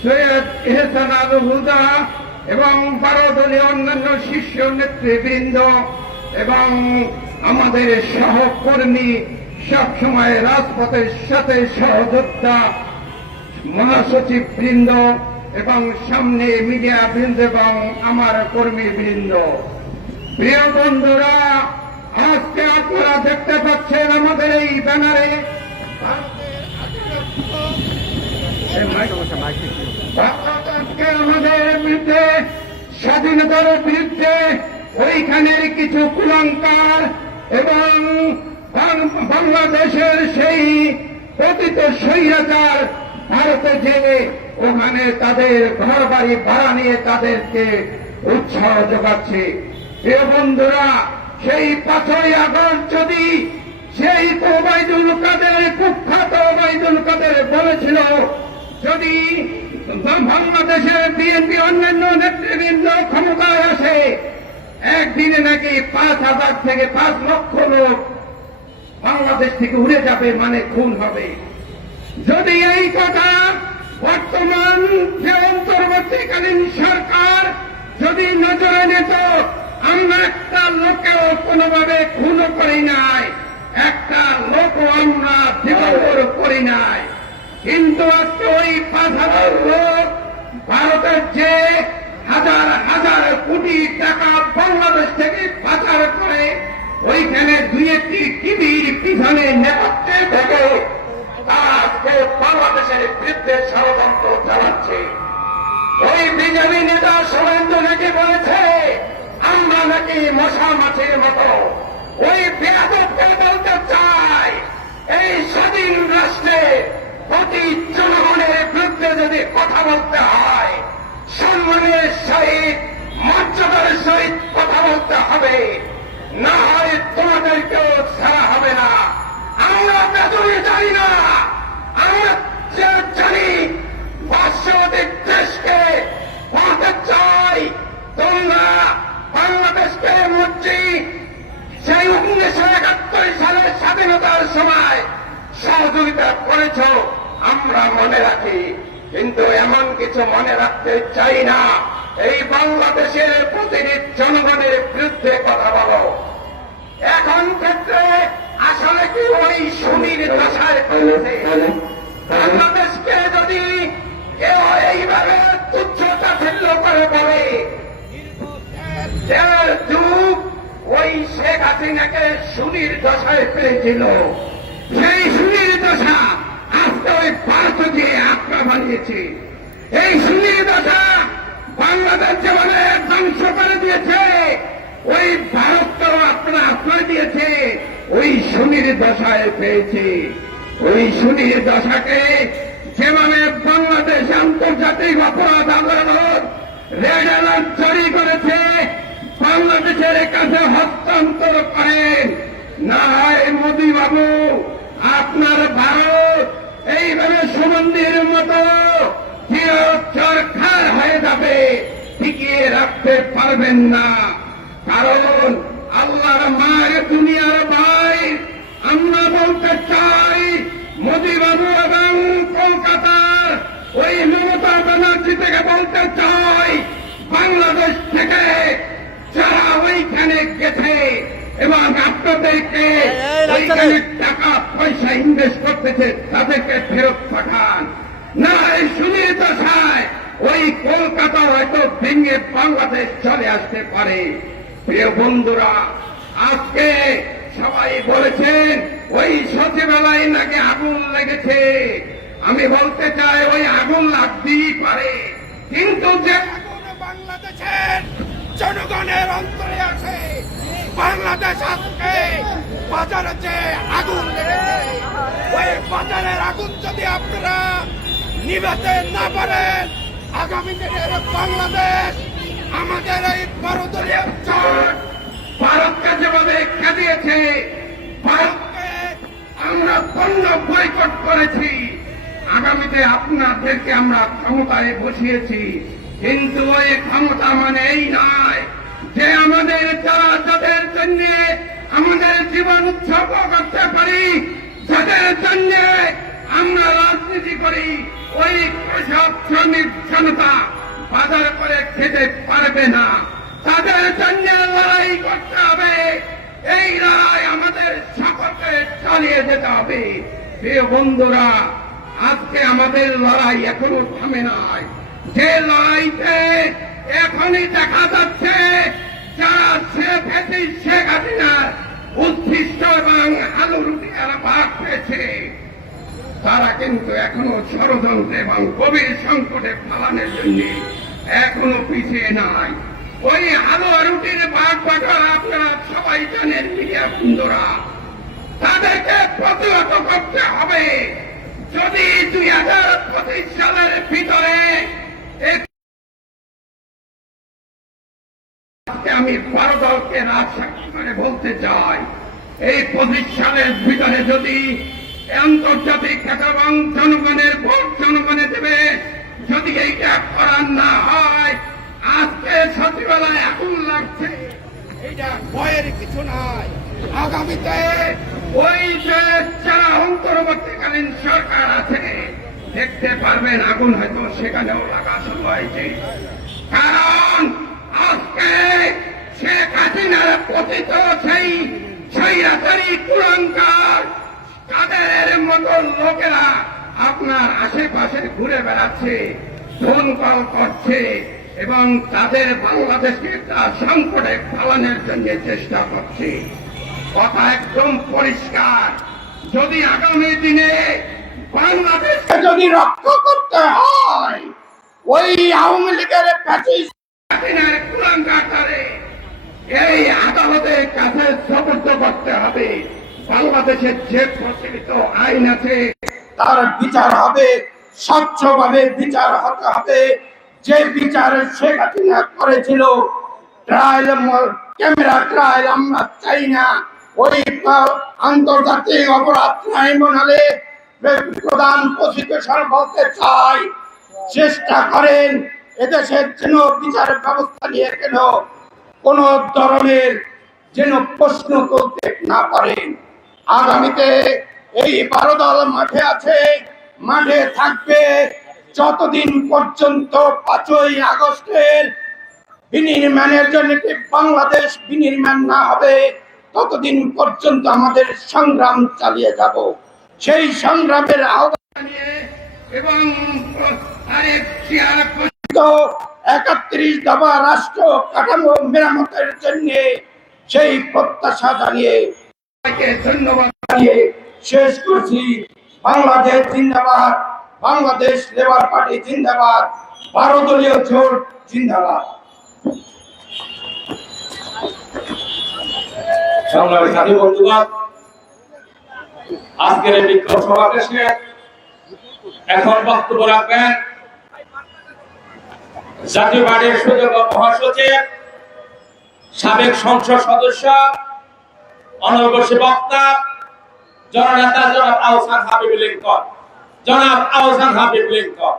সৈয়দ এহসান আল হুদা এবং 12 দলীয় অন্যান্য শীর্ষ নেতৃবৃন্দ এবং আমাদের সহকর্মী, সবসময় রাজপথের সাথে সহযোদ্ধা মহাসচিব বৃন্দ এবং সামনে মিডিয়া বৃন্দ এবং আমার কর্মী বৃন্দ। প্রিয় বন্ধুরা, আজকে আপনারা দেখতে পাচ্ছেন আমাদের এই ব্যানারে আজকে আমাদের বিরুদ্ধে, স্বাধীনতার বিরুদ্ধে ওইখানের কিছু কুলাঙ্কার এবং বাংলাদেশের সেই পতিত স্বৈরাচার ভারতে যে ওখানে তাদের ঘর বাড়ি ভাড়া নিয়ে তাদেরকে উৎসাহ যোগাচ্ছে। প্রিয় বন্ধুরা, সেই 5ই আগস্ট যদি সেই ওবায়দুল কাদের, কুখ্যাত ওবায়দুল কাদের বলেছিল যদি বাংলাদেশের বিএনপি অন্যান্য নেতৃবৃন্দ ক্ষমতায় আসে একদিনে নাকি 5,000 থেকে 5 লক্ষ লোক বাংলাদেশ থেকে উড়ে যাবে, মানে খুন হবে। যদি এই কথা বর্তমান যে অন্তর্বর্তীকালীন সরকার যদি নজরে নিত, আমরা একটা লোকেও কোনোভাবে খুনও করি নাই, একটা লোকও আমরা জীবন করি নাই। কিন্তু আজকে ওই 5,000 লোক ভারতের যে হাজার হাজার কোটি টাকা বাংলাদেশ থেকে পাচার করে ওইখানে 2-1টি টিভির পিছনে নেপথ্যে থেকে আজকে বাংলাদেশের বিরুদ্ধে ষড়যন্ত্র চালাচ্ছে। ওই বিজেপি নেতা শুভেন্দু নাকি বলেছে আমরা নাকি মশা মাছির মতো। ওই বেয়াদবকে বলতে চাই, এই স্বাধীন রাষ্ট্রে প্রতি জনগণের বিরুদ্ধে যদি কথা বলতে হয়, সম্মানের সহিত মর্যাদার সহিত কথা বলতে হবে, না হয় তোমাদেরকেও ছাড়া হবে না। আমরা বেতনে জানি না, আমরা জানি 500 অধিক দেশকে বলতে চাই তোমরা বাংলাদেশকে মর্জি সেই 1971 সালের স্বাধীনতার সময় সহযোগিতা করেছ, আমরা মনে রাখি, কিন্তু এমন কিছু মনে রাখতে চাই না। এই বাংলাদেশের প্রতিটি জনগণের বিরুদ্ধে কথা বলো। এখন ক্ষেত্রে আসলে কি ওই সুনীর দশায় ফেলেছে বাংলাদেশকে যদি কেউ এইভাবে তুচ্ছ তাচ্ছিল্য করে বলে, যুগ ওই শেখ হাসিনাকে সুনীর দশায় ফেলেছিল, সেই সুনীর দশা আজকে ওই ভারত দিয়ে আত্মা বানিয়েছে। এই সুনীর দশা বাংলাদেশ যেভাবে ধ্বংস করে দিয়েছে, ওই ভারতকেও আপনারা আশ্রয় দিয়েছে, ওই সুনীর দশায় পেয়েছে। ওই সুনীর দশাকে যেভাবে বাংলাদেশ আন্তর্জাতিক অপরাধ আদালত রেড অ্যালার্ট জারি করেছে, বাংলাদেশের কাছে হস্তান্তর করেন, না হয় মোদী বাবু আপনার ভারত এইভাবে সুগন্ধির মতো চরখার হয়ে যাবে, টিকিয়ে রাখতে পারবেন না। কারণ আল্লাহর মায়ের দুনিয়ার ভাই বলতে চাই, বাংলাদেশ থেকে যারা ওইখানে গেছে এবং আপনাদেরকে ওইখানে টাকা পয়সা ইনভেস্ট করতেছে তাদেরকে ফেরত পাঠান। না এই সুনীল দশায় ওই কলকাতা হয়তো ভেঙে বাংলাদেশ চলে আসতে পারে। প্রিয় বন্ধুরা, আজকে সবাই বলেছেন ওই সচিবালয়ে নাকি আগুন লেগেছে। আমি বলতে চাই ওই আগুন লাগতেই পারে, কিন্তু যে বাংলাদেশের জনগণের অন্তরে আছে। বাংলাদেশ আজকে বাজারে যে আগুন লেগেছে, ওই বাজারের আগুন যদি আপনারা নিভাতে না পারেন, আগামী দিনের বাংলাদেশ আমাদের এই ভারতীয় ভারতকে যেভাবে খেদিয়েছে, ভারতকে আমরা পণ্য বয়কট করেছি, আগামীতে আপনাদেরকে আমরা ক্ষমতায় বসিয়েছি। কিন্তু ওই ক্ষমতা মানে এই নয় যে আমাদের যাদের জন্য আমাদের জীবন উৎসর্গ করতে পারি, যাদের জন্য আমরা রাজনীতি করি, ওই কৃষক শ্রমিক জনতা বাজার করে খেতে পারবে না। তাদের জন্য লড়াই করতে হবে। এই লড়াই আমাদের সকলকে চালিয়ে যেতে হবে। প্রিয় বন্ধুরা, আজকে আমাদের লড়াই এখনো থামে নাই। যে লড়াইতে এখনই দেখা যাচ্ছে যারা শেখ হাসিনার উচ্ছিষ্ট এবং আলু রুটি যারা ভাগ পেয়েছে, তারা কিন্তু এখনো ষড়যন্ত্র এবং গভীর সংকটে ফেলানোর জন্য এখনো পিছিয়ে নাই। ওই আলু রুটির ভাগ বাটোয়ারা আপনারা সবাই জানেন। মিডিয়া বন্ধুরা, তাদেরকে প্রতিহত করতে হবে। যদি 2025 সালের ভিতরে আমি 12 দলকে রাজসাক্ষী করে বলতে চাই, এই 25 সালের ভিতরে যদি আন্তর্জাতিক এবং জনগণের ভোট জনগণে দেবে, যদি এইটা করার না হয়, আজকে সচিবালয়ে আগুন লাগছে, এটা ভয়ের কিছু নাই। আগামীতে ওই যে যারা অন্তর্বর্তীকালীন সরকার আছে দেখতে পারবেন আগুন হয়তো সেখানেও লাগা শুরু হয়েছে। কারণ আজকে শেখ হাসিনার পতিত সেই স্বৈরাচারী কুলাঙ্গার তাদের মতো লোকেরা আপনার আশেপাশে ঘুরে বেড়াচ্ছে, ফোন কল করছে এবং তাদের বাংলাদেশকে তার সংকটে ফেলানোর জন্য চেষ্টা করছে। কথা একদম পরিষ্কার। যদি আগামী দিনে বাংলাদেশকে যদি রক্ষা করতে হয়, ওই আওয়ামী লীগের কুলাঙ্গারে এই আদালতের কাছে সমর্থ করতে হবে। বাংলাদেশের যে প্রচলিত আইন আছে তার বিচার হবে, স্বচ্ছভাবে বিচার হতে হবে। যে বিচার শেখ হাসিনা করেছিল, ট্রায়াল, ক্যামেরা ট্রায়াল আমরা চাই না। ওই আন্তর্জাতিক অপরাধ ট্রাইব্যুনালে প্রধান প্রসিকিউটর বলতে চাই, চেষ্টা করেন এদেশের যেন বিচার ব্যবস্থা নিয়ে কেন কোন ধরনের যেন প্রশ্ন তুলতে না পারেন। আগামীতে এই 12 দল মাঠে আছে, মাঠে থাকবে যতদিন পর্যন্ত 5ই আগস্টের বিনির্মাণের জন্য বাংলাদেশ বিনির্মাণ না হবে, ততদিন পর্যন্ত আমাদের সংগ্রাম চালিয়ে যাব। সেই সংগ্রামের আহ্বান জানিয়ে এবং 31 দফা রাষ্ট্র কাঠামো মেরামতের জন্য সেই প্রত্যাশা জানিয়ে ধন্যবাদ জানিয়ে শেষ করছি। বাংলাদেশ জিন্দাবাদ, বাংলাদেশ লেবার পার্টি জিন্দাবাদ, 12 দলীয় জোট জিন্দাবাদ। সংগ্রামী সাথী বন্ধুগণ, আজকের এই বিক্ষোভ সমাবেশে এখন বক্তব্য রাখবেন জাতীয় পার্টির সুযোগ্য মহাসচিব, সাবেক সংসদ সদস্য, অনবসী বক্তা, জননেতা জনাব আহসান হাবিব লিঙ্কন। জনাব আহসান হাবিব লিঙ্কন।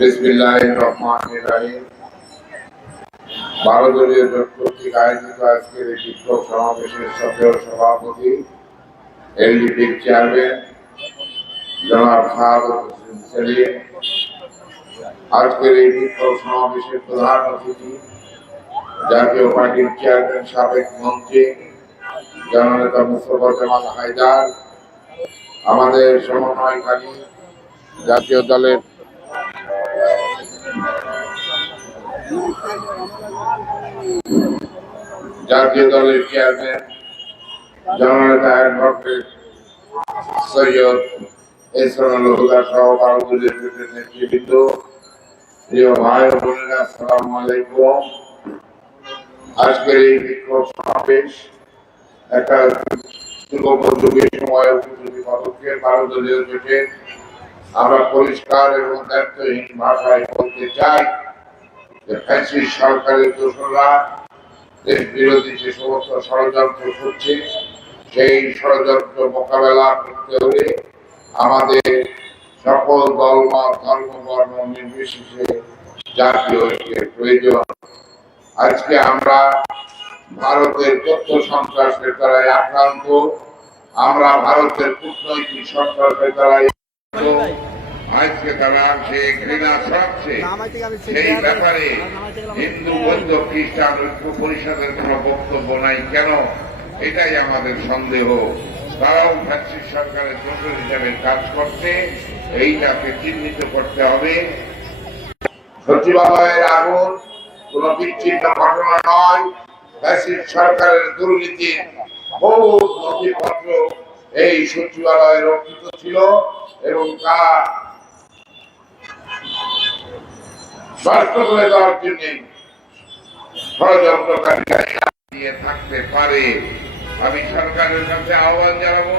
बिस्मिल्लाहिर्रहमानिर्रहीम। 12 দলীয় জোট কর্তৃক আয়োজিত আজকের এই বিক্ষোভ সমাবেশের সক্রিয় সভাপতি এলডিপির চেয়ারম্যান জনাব শাহাদত হোসেন সেলিম, আজকের এই বিক্ষোভ সমাবেশের প্রধান অতিথি জাতীয় পার্টির চেয়ারম্যান সাবেক মন্ত্রী জননেতা মুস্তফা জামাল হায়দার, আমাদের সমন্বয়কারী জাতীয় দলের চেয়ারম্যান জননেতা অ্যাডভোকেট সৈয়দ এহসানুল হুদা সহ 12 দলীয় জোটের নেতৃবৃন্দ, প্রিয় ভাই ও বোনেরা, আসসালামু আলাইকুম। আজকের এই বিক্ষোভ সমাবেশ একটা যুগোপযোগী সময় উপযোগী পদক্ষেপ 12 দলীয় জোটে। আমরা পরিষ্কার এবং দায়িত্বহীন ভাষায় বলতে চাই যে ফ্যাসিস্ট সরকারের দোসররা দেশ বিরোধী যে সমস্ত ষড়যন্ত্র করছে, সেই ষড়যন্ত্র মোকাবেলা করতে হলে আমাদের সকল দলমত ধর্ম বর্ণ নির্বিশেষে জাতীয় ঐক্যের প্রয়োজন। আজকে আমরা ভারতের তথ্য সন্ত্রাসের দ্বারাই আক্রান্ত, আমরা ভারতের কূটনৈতিক সন্ত্রাসের দ্বারাই আজকে তারা যে ঘৃণা ছড়াচ্ছে, সেই ব্যাপারে হিন্দু বৌদ্ধ খ্রিস্টান ঐক্য পরিষদের কোন বক্তব্য নাই কেন, এটাই আমাদের সন্দেহ। তারাও ফ্যাসিস্ট সরকারের দোষর হিসাবে কাজ করছে, এইটাকে চিহ্নিত করতে হবে। সচিবালয়ের আগুন কোন বিচ্ছিন্ন ঘটনা নয়, ফ্যাসিস্ট সরকারের দুর্নীতির বহু নথিপত্র এই সচিবালয়ে রক্ষিত ছিল এবং তা স্পষ্ট করে দেওয়ার জন্য ষড়যন্ত্রকারীরা দিয়ে থাকতে পারে। আমি সরকারের কাছে আহ্বান জানাবো,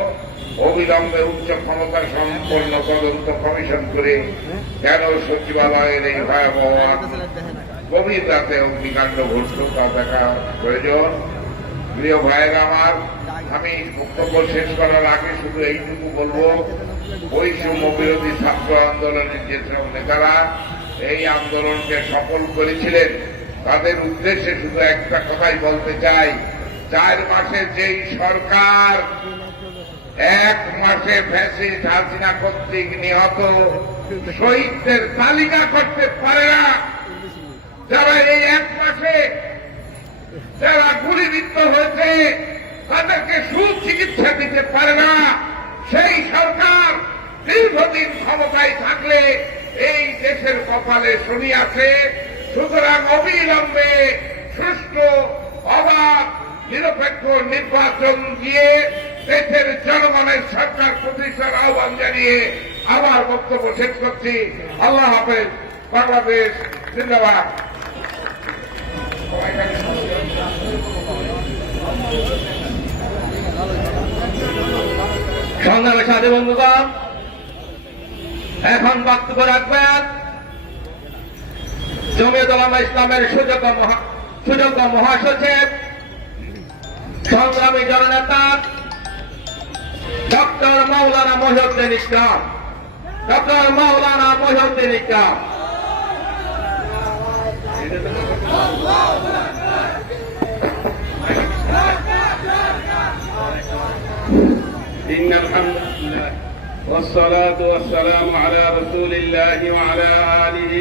অবিলম্বে উচ্চ ক্ষমতা সম্পন্ন তদন্ত কমিশন করে কেন সচিবালয়ের এই ভয়াবহ গভীর রাতে অগ্নিকাণ্ড ঘটল তা দেখা প্রয়োজন। প্রিয় ভাইয়েরা আমার, আমি বক্তব্য শেষ করার আগে শুধু এইটুকু বলবো, বৈষম্য বিরোধী ছাত্র আন্দোলনের যেসব নেতারা এই আন্দোলনকে সফল করেছিলেন, তাদের উদ্দেশ্যে শুধু একটা কথাই বলতে চাই, 4 মাসে যেই সরকার 1 মাসে ফ্যাসিস্ট হাসিনা কর্তৃক নিহত শহীদদের তালিকা করতে পারে না, যারা এই 1 মাসে যারা গুলিবিদ্ধ হয়েছে তাদেরকে সুচিকিৎসা দিতে পারে না, সেই সরকার দীর্ঘদিন ক্ষমতায় থাকলে এই দেশের কপালে শনি আছে। সুতরাং অবিলম্বে সুষ্ঠু অবাধ নিরপেক্ষ নির্বাচন দিয়ে দেশের জনগণের সরকার প্রতিষ্ঠার আহ্বান জানিয়ে আমার বক্তব্য শেষ করছি। আল্লাহ হাফেজ। বাংলাদেশ জিন্দাবাদ। সংগ্রামী সাথী বন্ধুগণ, এখন বক্তব্য রাখবেন জমিয়ত উলামা ইসলামের সুযোগ্য মহাসচিব সংগ্রামী জননেতা ডক্টর মাওলানা মহিউদ্দিন ইসলাম। ডক্টর মাওলানা মহিউদ্দিন ইসলাম। إن الحمد لله والصلاة والسلام على رسول الله وعلى آله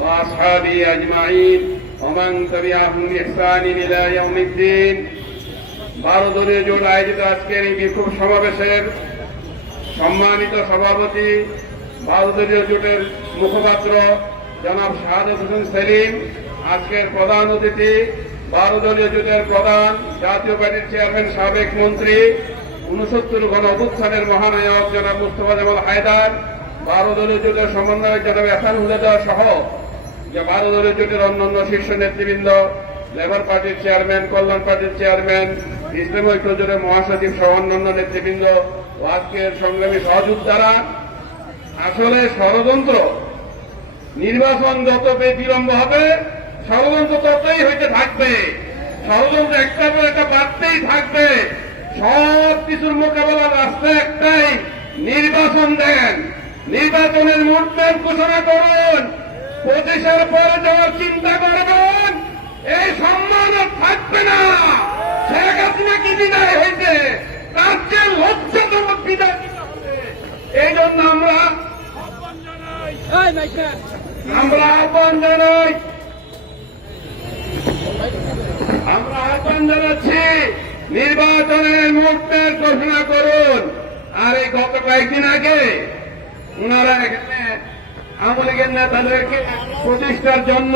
وأصحابه أجمعين ومن تبعهم بإحسان إلى يوم الدين। 12 দলীয় জোট আয়োজিত আজকের এই বিক্ষোভ সমাবেশের সম্মানিত সভাপতি, 12 দলীয় জোটের মুখপাত্র জনাব শাহাদত হোসেন সেলিম, আজকের প্রধান অতিথি 12 দলীয় জোটের প্রধান জাতীয় পার্টির চেয়ারম্যান সাবেক মন্ত্রী 69 গণ অভ্যুত্থানের মহানায়ক জনাব মুস্তফা জামাল হায়দার, 12 দলীয় জোটের সমন্বয়ক জনাব এহসানুল হুদা সহ যে 12 দলীয় জোটের অন্যান্য শীর্ষ নেতৃবৃন্দ, লেবার পার্টির চেয়ারম্যান, কল্যাণ পার্টির চেয়ারম্যান, ইসলামী ঐক্য জোটের মহাসচিব সহ অন্যান্য নেতৃবৃন্দ ও আজকের সংগ্রামী সহযোদ্ধারা, আসলে ষড়যন্ত্র, নির্বাচন যত বিলম্ব হবে ষড়যন্ত্র ততই হইতে থাকবে, ষড়যন্ত্র একটার পর একটা বাড়তেই থাকবে। সব কিছুর মোকাবেলার রাস্তা একটাই, নির্বাচন দেন, নির্বাচনের মুহূর্তের ঘোষণা করুন, 25-এর পরে যাওয়ার চিন্তা করবেন, এই সম্মান আর থাকবে না। শেখ হাসিনা কি বিদায় হয়েছে, তার যে লজ্জাতম বিদায় দিতে হবে। এই জন্য আমরা আহ্বান জানাচ্ছি, নির্বাচনের মুহূর্তের ঘোষণা করুন। আর এই গত কয়েকদিন আগে ওনারা এখানে আওয়ামী লীগের নেতাদেরকে প্রতিষ্ঠার জন্য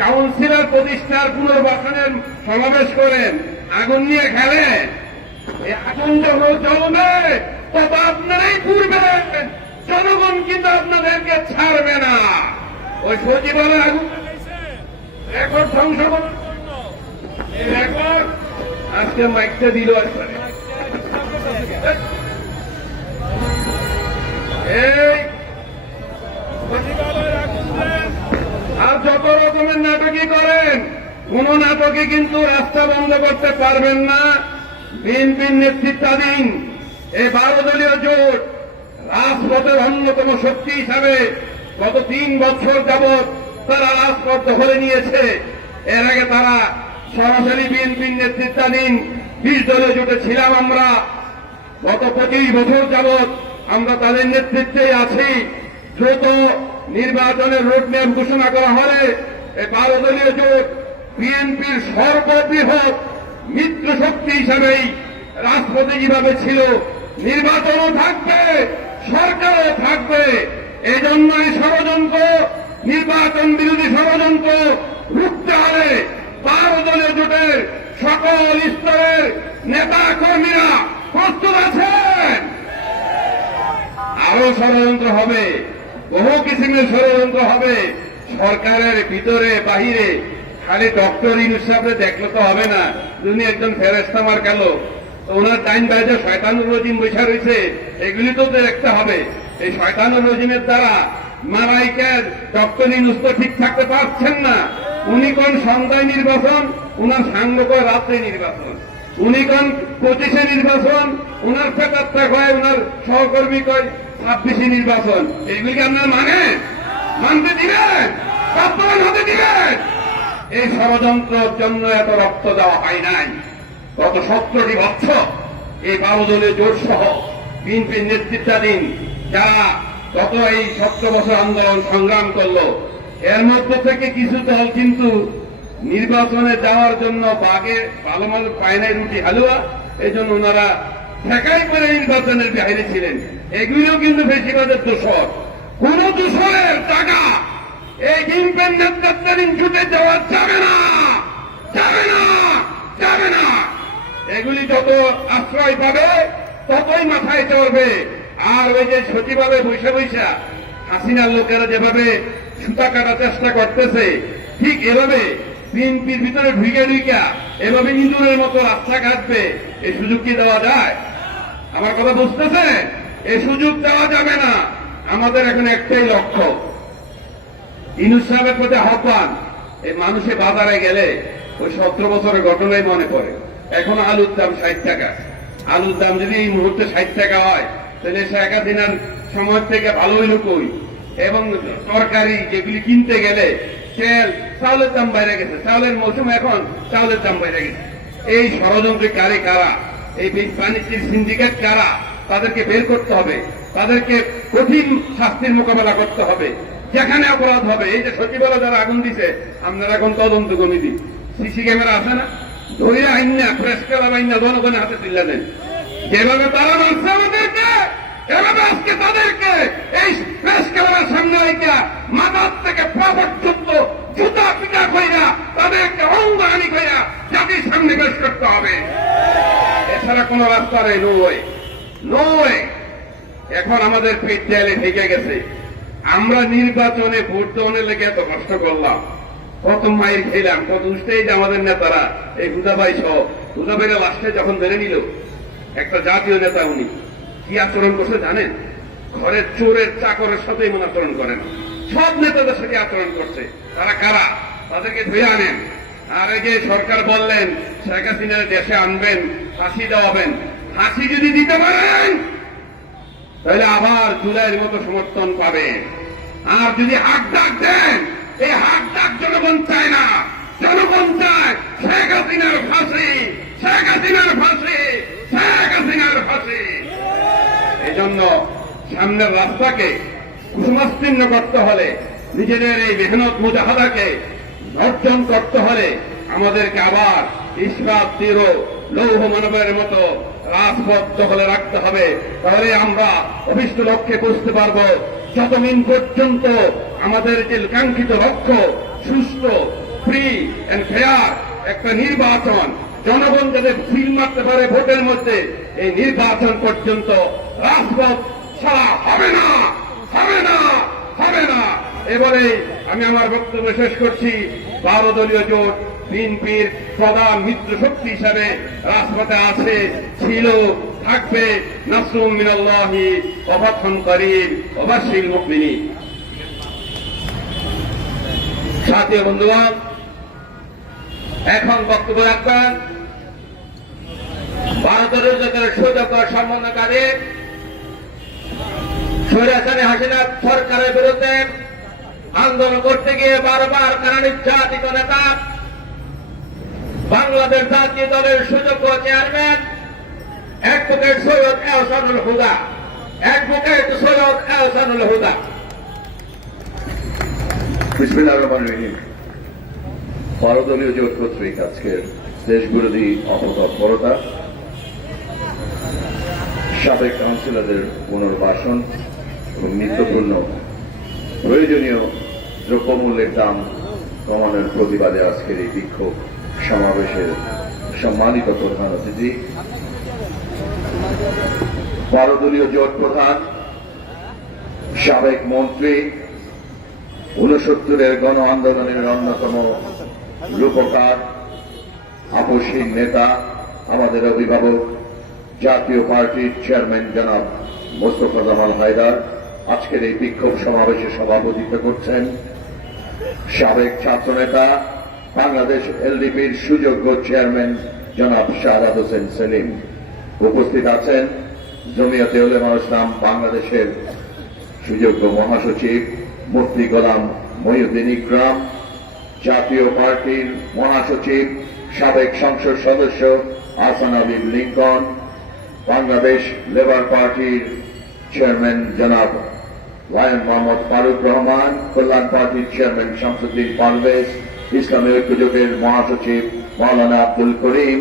কাউন্সিলর প্রতিষ্ঠার পুনর্বাসনের সমাবেশ করেন, আগুন নিয়ে খেলেন। এই আগুন যখন জ্বলবে তত আপনারাই পুড়বেন, জনগণ কিন্তু আপনাদেরকে ছাড়বে না। ওই সচিবালয় আগুন রেকর্ড ধ্বংস করার জন্য এই রেকর্ড আজকে মাইকটা দিল একবারে। এই আর যত রকমের নাটকই করেন, কোন নাটকে কিন্তু রাস্তা বন্ধ করতে পারবেন না। বিএনপির নেতৃত্বাধীন এই 12 দলীয় জোট রাজপথের অন্যতম শক্তি হিসাবে গত 3 বছর যাবৎ তারা রাজপথ দখলে নিয়েছে। এর আগে তারা সরাসরি বিএনপির নেতৃত্বাধীন 20 দলীয় জোটে ছিলাম আমরা। গত 25 বছর যাবৎ আমরা তাদের নেতৃত্বে আছি। দ্রুত নির্বাচনের রোডম্যাপ ঘোষণা করা হলে এই 12 দলীয় জোট বিএনপির সর্ববৃহৎ মিত্র শক্তি হিসাবেই রাজপথে যেভাবে ছিল, নির্বাচনও থাকবে, সরকারও থাকবে। এই জন্যই ষড়যন্ত্র, নির্বাচন বিরোধী ষড়যন্ত্র রুখতে হবে। 12 দলীয় জোটের সকল স্তরের নেতা কর্মীরা প্রস্তুত আছেন। আরো ষড়যন্ত্র হবে, বহু কিসিমের ষড়যন্ত্র হবে সরকারের ভিতরে বাহিরে। খালি ডক্টর ইউনূস সাহেবরে দেখলে তো হবে না, উনি একজন ফেরেশতা মার গেল, ওনার টাইম বাইরে শয়তানুর রজিম বৈশা রয়েছে, এগুলি তো দেখতে হবে। এই শয়তানুর রজিমের দ্বারা মারাইকের ডক্টর ইউনূস তো ঠিক থাকতে পারছেন না। উনি কোন সন্ধ্যায় নির্বাচন, উনার সাঙ্গ কয় রাত্রে নির্বাচন। উনি কোন 25-এ নির্বাচন, উনার পেপারটা কয়, উনার সহকর্মী কয় 26-এ নির্বাচন। এগুলি কি আপনার মানতে দিবেন? বাস্তবায়ন হতে দিবেন? এই ষড়যন্ত্রের জন্য এত রক্ত দেওয়া হয় নাই। গত 17টি বছর এই 12 দলীয় জোট সহ বিএনপির নেতৃত্বাধীন যারা গত এই 17 বছর আন্দোলন সংগ্রাম করলো, এর মধ্যে থেকে কিছু দল কিন্তু নির্বাচনে যাওয়ার জন্য বাগে ভালো ভালো পায় নাই রুটি হালুয়া, এই জন্য ওনারা ঠেকাই করে নির্বাচনের বাইরে ছিলেন। এগুলিও কিন্তু বেশিরভাগের দোষর। কোন দোষরের টাকা এই বিএনপির নেতৃত্বাধীন জুটে যাওয়া যাবে না, যাবে না, যাবে না। এগুলি যত আশ্রয় পাবে ততই মাথায় চড়বে। আর ওই যে সচিবালয়ে বৈশা বৈশা হাসিনার লোকেরা যেভাবে সুতা কাটার চেষ্টা করতেছে, ঠিক এভাবে বিএনপির ভিতরে ঢুকে ঢুকা এভাবে ইঁদুরের মতো রাস্তা কাটবে। এই সুযোগ কি দেওয়া যায়? আমার কথা বুঝতেছে? এই সুযোগ দেওয়া যাবে না। আমাদের এখন একটাই লক্ষ্য, ইউনূস সাহেবের প্রতি আহ্বান। এই মানুষে বাজারে গেলে ওই 17 বছরের ঘটনাই মনে পড়ে। এখন আলুর দাম 60 টাকা। আলুর দাম যদি এই মুহূর্তে 60 টাকা হয়, তাহলে শেখ হাসিনার সময় থেকে ভালো হইল কই? এবং তরকারি যেগুলি কিনতে গেলে তেল, চাউলের দাম বাইরে গেছে। চাউলের মৌসুম, এখন চাউলের দাম বাইরে গেছে। এই ষড়যন্ত্রকারী কারা? এই বাণিজ্যের সিন্ডিকেট কারা? তাদেরকে বের করতে হবে, তাদেরকে কঠিন শাস্তির মোকাবেলা করতে হবে যেখানে অপরাধ হবে। এই যে সচিবালয় যারা আগুন দিছে, আপনারা এখন তদন্ত কমিটি, সিসি ক্যামেরা আছে না, ধরে আইন না, প্রেস ক্লাব আইন না, জনগণের হাতে তুলে দেন। যেভাবে তারা মারছে আমাদেরকে, এভাবে আজকে তাদেরকে এই প্রেস ক্লাবের সামনে রেখে মাথার থেকে পা পর্যন্ত জুতা পিটা কইরা তাদেরকে অঙ্গহানি কইরা জাতির সামনে পেশ করতে হবে। এছাড়া কোন রাস্তা নেই। No way, no way. এখন আমাদের পেট দেয়ালে ঠেকে গেছে। আমরা নির্বাচনে ভোট দেওয়ার লেগে এত কষ্ট করলাম, কত মাইর খেলাম, কত উঠতেই যে আমাদের নেতারা এই হুদাবাই সহ, হুদাবাইরা লাস্টে যখন ধরে নিল, একটা জাতীয় নেতা উনি কি আচরণ করছে জানেন? ঘরের চোরের চাকরের সাথে এমন আচরণ করেন। সব নেতাদের সাথে আচরণ করছে। তারা কারা? তাদেরকে ধুয়ে আনেন। আর এই যে সরকার বললেন শেখ হাসিনার দেশে আনবেন, ফাঁসি দেওয়াবেন। ফাঁসি যদি দিতে পারেন তাহলে আবার জুলাইয়ের মতো সমর্থন পাবেন। আর যদি হাক ডাক দেন, এই হাক ডাক জনগণ চায় না। জনগণ চায় শেখ হাসিনার ফাঁসি, শেখ হাসিনার ফাঁসি, শেখ হাসিনার ফাঁসি। এই জন্য সামনের রাস্তাকে কুসুমাস্তীর্ণ করতে হলে, নিজেদের এই মেহনত মুজাহাদাকে অর্জন করতে হলে আমাদেরকে আবার ইস্পাত তীর লৌহ মানবের মতো রাজপথ দখলে রাখতে হবে। তাহলে আমরা অভিষ্ট লক্ষ্যে পৌঁছতে পারব। যতদিন পর্যন্ত আমাদের যে কাঙ্ক্ষিত লক্ষ্য সুষ্ঠু, ফ্রি এন্ড ফেয়ার একটা নির্বাচন, জনগণ যাতে সিল মারতে পারে ভোটের মধ্যে, এই নির্বাচন পর্যন্ত রাজপথ ছাড়া হবে না, হবে না, হবে না। এবারে আমি আমার বক্তব্য শেষ করছি। 12 দলীয় জোট বিএনপির প্রধান মিত্র শক্তি হিসাবে রাজপথে আছে, ছিল, থাকবে। নাসরুম মিনাল্লাহি ওয়া ফাতহুন করিম ওয়া বাশশিরিল মুমিনিন। সাথী বন্ধুগণ, এখন বক্তব্য রাখবেন 12 দলীয় জোটের সুযোগ্য সমন্বয়কারী স্বৈরাচারী হাসিনা সরকারের বিরুদ্ধে আন্দোলন করতে গিয়ে বারবার কারা নির্যাতিত নেতা, বাংলাদেশ জাতীয় দলের সুযোগ্য চেয়ারম্যান অ্যাডভোকেট সৈয়দ এহসানুল হুদা, অ্যাডভোকেট সৈয়দ এহসানুল হুদা। বিসমিল্লাহির রহমানির রহিম। 12 দলীয় জোট কর্তৃক আজকের দেশবিরোধী অপতৎপরতা, সাবেক কাউন্সিলরদের পুনর্বাসন এবং নিত্যপূর্ণ প্রয়োজনীয় দ্রব্যমূল্যের দাম কমানোর প্রতিবাদে আজকের এই বিক্ষোভ সমাবেশের সম্মানিত প্রধান অতিথি, 12 দলীয় জোট প্রধান, সাবেক মন্ত্রী, 69-এর গণ আন্দোলনের অন্যতম রূপকার, আপসহীন নেতা, আমাদের অভিভাবক, জাতীয় পার্টির চেয়ারম্যান জনাব মোস্তফা জামাল হায়দার আজকের এই বিক্ষোভ সমাবেশে সভাপতিত্ব করছেন। সাবেক ছাত্রনেতা, বাংলাদেশ এলডিপির সুযোগ্য চেয়ারম্যান জনাব শাহাদাত হোসেন সেলিম। উপস্থিত আছেন জমিয়তে উলামা ইসলাম বাংলাদেশের সুযোগ্য মহাসচিব মুফতি গোলাম মহিউদ্দিন ইকরাম, জাতীয় পার্টির মহাসচিব, সাবেক সংসদ সদস্য আহসান হাবিব লিঙ্কন, বাংলাদেশ লেবার পার্টির চেয়ারম্যান জনাব ওয়াইন মোহাম্মদ ফারুক রহমান, কল্যাণ পার্টির চেয়ারম্যান শামসুদ্দিন পারভেজ, ইসলামী ঐক্য জোটের মহাসচিব মাওলানা আব্দুল করিম,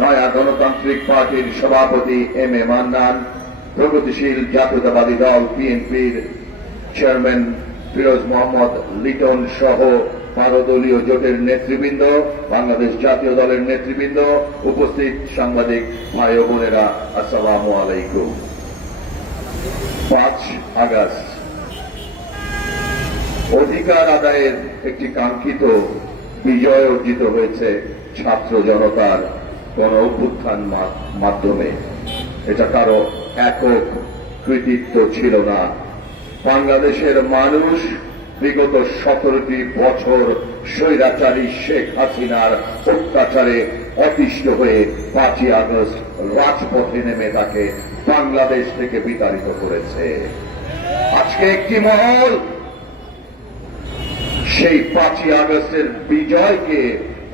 নয়া গণতান্ত্রিক পার্টির সভাপতি এম এ মান্নান, প্রগতিশীল জাতীয়তাবাদী দল বিএনপির চেয়ারম্যান ফিরোজ মোহাম্মদ লিটন সহ 12 দলীয় জোটের নেতৃবৃন্দ, বাংলাদেশ জাতীয় দলের নেতৃবৃন্দ, উপস্থিত সাংবাদিক ভাই ও বোনেরা, আসসালামু আলাইকুম। 5 আগস্ট অধিকার আদায়ের একটি কাঙ্ক্ষিত বিজয় অর্জিত হয়েছে ছাত্র জনতার গণ অভ্যুত্থান মাধ্যমে। এটা কারো একক কৃতিত্ব ছিল না। বাংলাদেশের মানুষ বিগত 17টি বছর স্বৈরাচারী শেখ হাসিনার অত্যাচারে অতিষ্ঠ হয়ে 5ই আগস্ট রাজপথে নেমে তাকে বাংলাদেশ থেকে বিতাড়িত করেছে। আজকে একটি মহল সেই 5ই আগস্টের বিজয়কে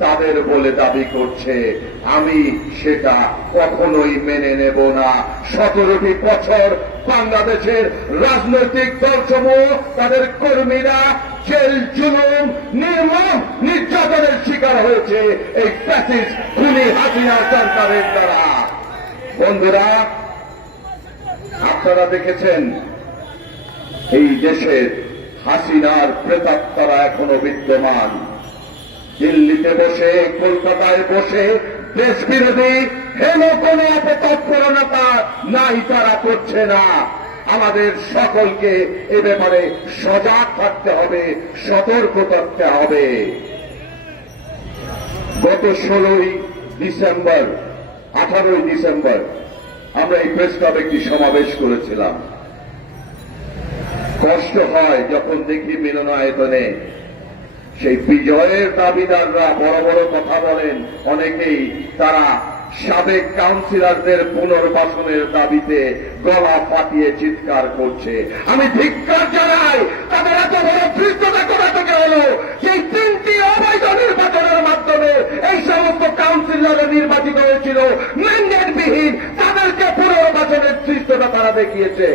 তাদের বলে দাবি করছে। আমি সেটা কখনোই মেনে নেব না। 17টি বছর বাংলাদেশের রাজনৈতিক দলসমূহ, তাদের কর্মীরা জেল জুলুম, নির্মম নির্যাতনের শিকার হয়েছে এই ফ্যাসিস্ট খুনি হাসিনা সরকারের দ্বারা। বন্ধুরা, আপনারা দেখেছেন এই দেশের হাসিনার প্রেতাত্মারা এখনো বিদ্যমান। দিল্লিতে বসে, কলকাতায় বসে দেশ বিরোধী হেন কোন অপতৎপরতা নাই তারা করছে না। আমাদের সকলকে এ ব্যাপারে সজাগ থাকতে হবে, সতর্ক থাকতে হবে। গত 16ই ডিসেম্বর, 18ই ডিসেম্বর আমরা এই প্রেস ক্লাবে একটি সমাবেশ করেছিলাম। কষ্ট হয় যখন দেখি মিলনায়তনে সেই বিজয়ের দাবিদাররা বড় বড় কথা বলেন। অনেকেই তারা সাবেক কাউন্সিলরদের পুনর্বাসনের দাবিতে গলা ফাটিয়ে চিৎকার করছে। আমি ধিক্কার জানাই, তাদের এত বড় ধৃষ্টতা কোথা থেকে হলো? সেই 3টি অবৈধ নির্বাচনের মাধ্যমে এই সমস্ত কাউন্সিলর নির্বাচিত হয়েছিল ম্যান্ডেটবিহীন, তাদেরকে পুনর্বাচনের সৃষ্টতা তারা দেখিয়েছে।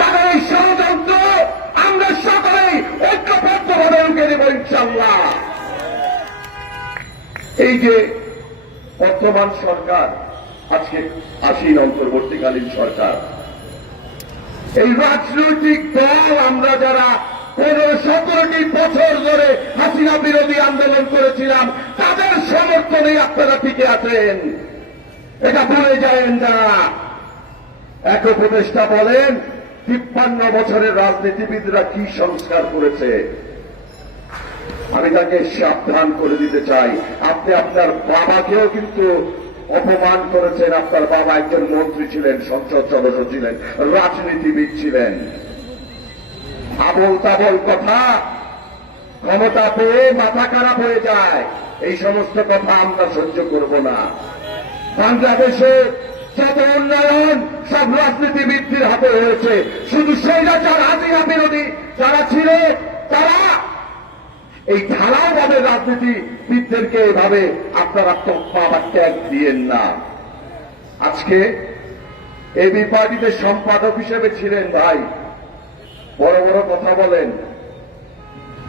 তাদের এই ষড়যন্ত্র আমরা সকলেই ঐক্যবদ্ধভাবে রুখে দেব ইনশাআল্লাহ। এই যে বর্তমান সরকার, আজকে আসীন অন্তর্বর্তীকালীন সরকার, এই রাজনৈতিক দল আমরা যারা 15-17টি বছর ধরে হাসিনা বিরোধী আন্দোলন করেছিলাম, তাদের সমর্থনে আপনারা টিকে আছেন, এটা ভুলে যাবেন না। এক উপদেষ্টা বলেন 53 বছরের রাজনীতিবিদরা কি সংস্কার করেছে। আমি তাকে সাবধান করে দিতে চাই, আপনি আপনার বাবাকেও কিন্তু অপমান করেছেন। আপনার বাবা একজন মন্ত্রী ছিলেন, সংসদ সদস্য ছিলেন, রাজনীতিবিদ ছিলেন। আবল তাবল কথা, ক্ষমতা পেয়ে মাথা খারাপ হয়ে যায়, এই সমস্ত কথা আমরা সহ্য করব না। বাংলাদেশে যত উন্নয়ন সব রাজনীতিবিদদের হাতে হয়েছে। শুধু স্বৈরাচার হাসিনা বিরোধী যারা ছিল তারা এই ঢালাওভাবে রাজনীতিবিদদেরকে এভাবে আপনারা তকমা বা ট্যাগ দিয়েন না। আজকে এবি পার্টিতে সম্পাদক হিসেবে ছিলেন ভাই, বড় বড় কথা বলেন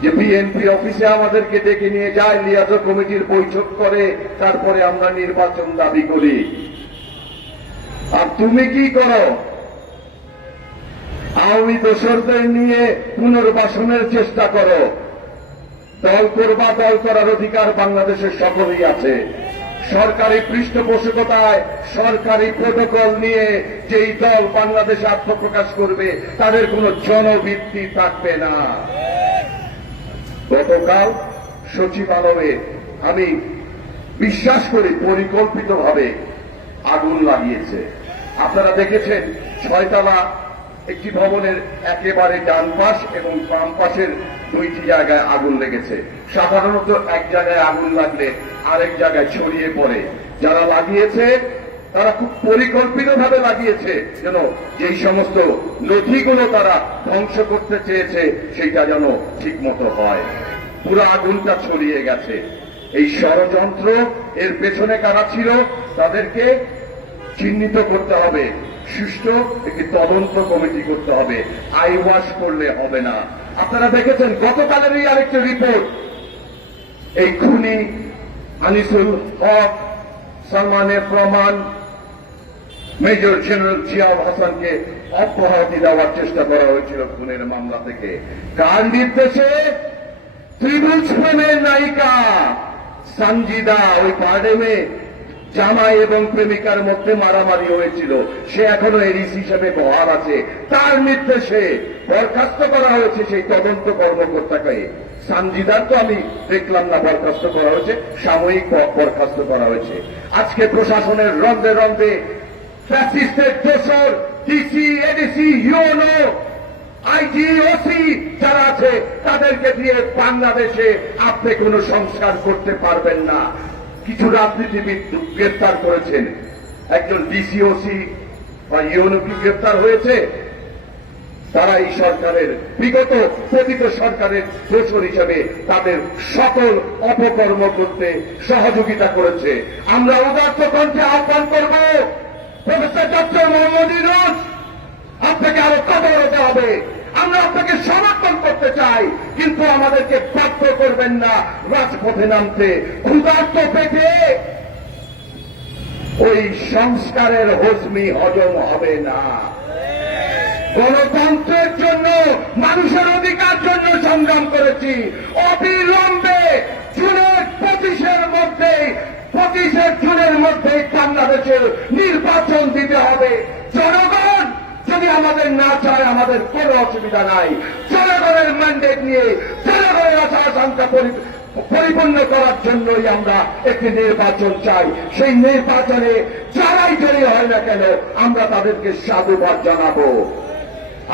যে বিএনপি অফিসে আমাদেরকে ডেকে নিয়ে যায়, লিয়াজো কমিটির বৈঠক করে, তারপরে আমরা নির্বাচন দাবি করি। আর তুমি কি করো? আওয়ামী দোসরদের নিয়ে পুনর্বাসনের চেষ্টা করো। দল করবা, দল করার অধিকার বাংলাদেশের সকলেই আছে। সরকারি পৃষ্ঠপোষকতায় সরকারি প্রটোকল নিয়ে যেই দল বাংলাদেশে আত্মপ্রকাশ করবে তাদের কোনো জনভিত্তি থাকবে না। গতকাল সচিবালয়ে আমি বিশ্বাস করি পরিকল্পিতভাবে আগুন লাগিয়েছে। আপনারা দেখেছেন 6 তলা একটি ভবনের একেবারে ডান পাশ এবং বাম পাশের 2টি জায়গায় আগুন লেগেছে। সাধারণত এক জায়গায় আগুন লাগলে আরেক জায়গায় ছড়িয়ে পড়ে। যারা লাগিয়েছে তারা খুব পরিকল্পিতভাবে লাগিয়েছে যেন যেই সমস্ত নথিগুলো তারা ধ্বংস করতে চেয়েছে সেইটা যেন ঠিক মতো হয়। পুরো আগুনটা ছড়িয়ে গেছে। এই ষড়যন্ত্র, এর পেছনে কারা ছিল তাদেরকে চিহ্নিত করতে হবে, সুষ্ঠু একটি তদন্ত কমিটি করতে হবে, আইওয়াশ করলে হবে না। আপনারা দেখেছেন গতকালেরই আরেকটি রিপোর্ট, এই খুনি আনিসুল হক, সালমানের প্রমাণ, মেজর জেনারেল জিয়াউল হাসানকে অব্যাহতি দেওয়ার চেষ্টা করা হয়েছিল খুনের মামলা থেকে। কার নির্দেশে? ত্রিভুজ প্রেমের নায়িকা সঞ্জিদা, ওই পার্ডেমে জামাই এবং প্রেমিকার মধ্যে মারামারি হয়েছিল, সে এখনো এরিস হিসেবে বহাল আছে। তার নির্দেশে বরখাস্ত করা হয়েছে সেই তদন্ত কর্মকর্তাকে। সঞ্জিদার তো আমি দেখলাম না বরখাস্ত করা হয়েছে, সাময়িক বরখাস্ত করা হয়েছে। আজকে প্রশাসনের রন্ধে রন্ধে ফ্যাসিস্টের দোসর DC, ADC, UNO, IG, OC যারা আছে তাদেরকে দিয়ে বাংলাদেশে আপনি কোনো সংস্কার করতে পারবেন না। কিছু রাজনীতিবিদ গ্রেপ্তার করেছেন, একজন ডিসিওসি বা ইউনো কি গ্রেপ্তার হয়েছে? তারা এই সরকারের বিগত প্রকৃত সরকারের দোসর হিসেবে তাদের সকল অপকর্ম করতে সহযোগিতা করেছে। আমরা উদাত্ত কণ্ঠে আহ্বান করব, প্রফেসর ডক্টর মোহাম্মদ ইউনূস, আপনাকে আরো কঠোর হতে হবে। আমরা আপনাকে সমর্থন করতে চাই, কিন্তু আমাদেরকে বাধ্য করবেন না রাজপথে নামতে। ক্ষুধার্ত পেটে ওই সংস্কারের হজমি হজম হবে না। গণতন্ত্রের জন্য, মানুষের অধিকার জন্য সংগ্রাম করেছি। অবিলম্বে জুনের 25 জুনের মধ্যে বাংলাদেশের নির্বাচন দিতে হবে। জনগণ যদি আমাদের না চায় আমাদের কোনো অসুবিধা নাই। জনগণের ম্যান্ডেট নিয়ে জনগণের আশা আকাঙ্ক্ষা পরিপূর্ণ করার জন্যই আমরা একটি নির্বাচন চাই। সেই নির্বাচনে যারাই জড়িয়ে হয় না কেন আমরা তাদেরকে সাধুবাদ জানাবো।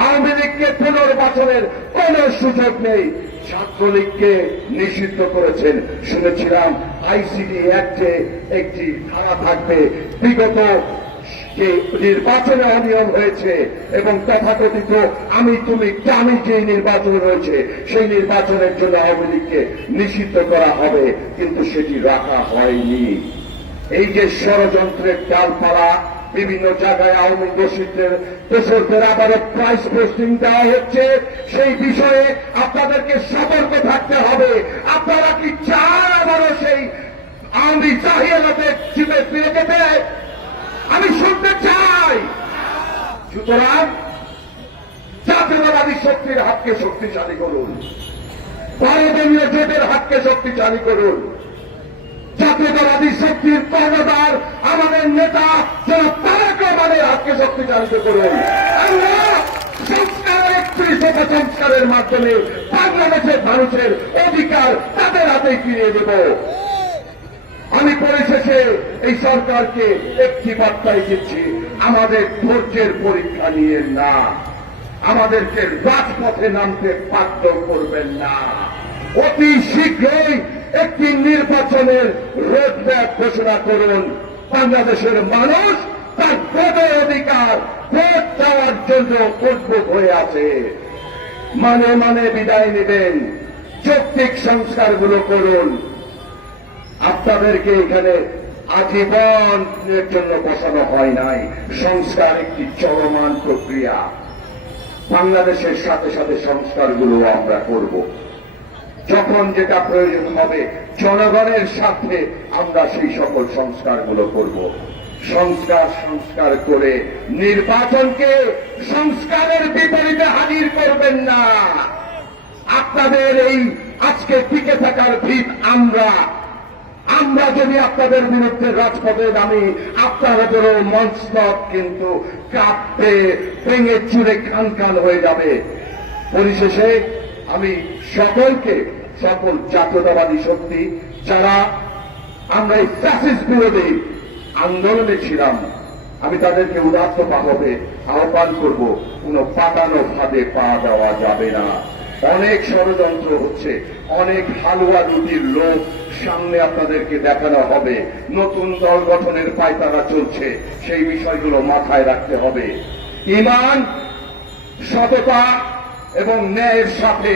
আওয়ামী লীগকে পুনর্বাচনের কোন সুযোগ নেই। ছাত্রলীগকে নিষিদ্ধ করেছেন, শুনেছিলাম আইসিটি অ্যাক্টে একটি ধারা থাকবে, বিগত যে নির্বাচনে অনিয়ম হয়েছে এবং তথাকথিত আমি তুমি জানি যে নির্বাচন হয়েছে, সেই নির্বাচনের জন্য আওয়ামী লীগকে নিষিদ্ধ করা হবে, কিন্তু সেটি রাখা হয়নি। এই যে ষড়যন্ত্রের ডালপালা, বিভিন্ন জায়গায় আওয়ামী দোষরদের আবারও প্রাইস পোস্টিং দেওয়া হচ্ছে, সেই বিষয়ে আপনাদেরকে সতর্ক থাকতে হবে। আপনারা কি চান আবারও সেই আওয়ামী জাহিয়ালতের জীবে ফিরে যেতে? আমি শুনতে চাই। সুতরাং জাতীয়তাবাদী শক্তির হাতকে শক্তিশালী করুন, ভারতীয় জোটের হাতকে শক্তিশালী করুন। জাতীয়তাবাদী শক্তির কর্ণধার আমাদের নেতা যারা তারেক রহমানের হাতকে শক্তিশালী করুন। আমরা সংস্কারের 31 সংস্কারের মাধ্যমে বাংলাদেশের মানুষের অধিকার তাদের হাতে ফিরিয়ে দেব। আমি পরিশেষে এই সরকারকে একটি বার্তাই দিচ্ছি, আমাদের ধৈর্যের পরীক্ষা নিয়ে না, আমাদেরকে রাজপথে নামতে বাধ্য করবেন না। অতি শীঘ্রই একটি নির্বাচনের রোডম্যাপ ঘোষণা করুন। বাংলাদেশের মানুষ তার ভোটের অধিকার ভোট দেওয়ার জন্য উদ্ভূত হয়ে আছে। মানে মানে বিদায় নেবেন, যৌক্তিক সংস্কারগুলো করুন। আপনাদেরকে এখানে আজীবনের জন্য বসানো হয় নাই। সংস্কার একটি চলমান প্রক্রিয়া। বাংলাদেশের সাথে সাথে সংস্কারগুলো আমরা করব। যখন যেটা প্রয়োজন হবে জনগণের সাথে আমরা সেই সকল সংস্কারগুলো করব। সংস্কার করে নির্বাচনকে সংস্কারের বিপরীতে হাজির করবেন না। আপনাদের এই আজকে টিকে থাকার ভিত আমরা যদি আপনাদের বিরুদ্ধে রাজপথে নামি, আপনাদেরও মঞ্চস্তব কিন্তু কাঁপতে ভেঙে চুরে খান হয়ে যাবে। পরিশেষে আমি সকল জাতীয়তাবাদী শক্তি যারা আমরা এই ফ্যাসিস্ট বিরোধী আন্দোলনে ছিলাম, আমি তাদেরকে উদাত্তভাবে আহ্বান করব, কোনো পাতানো ফাঁদে পা দেওয়া যাবে না। অনেক ষড়যন্ত্র হচ্ছে, অনেক হালুয়া রুটির লোক সামনে আপনাদেরকে দেখানো হবে, নতুন দল গঠনের পায়তারা চলছে, সেই বিষয়গুলো মাথায় রাখতে হবে। ঈমান, সততা এবং ন্যায়ের সাথে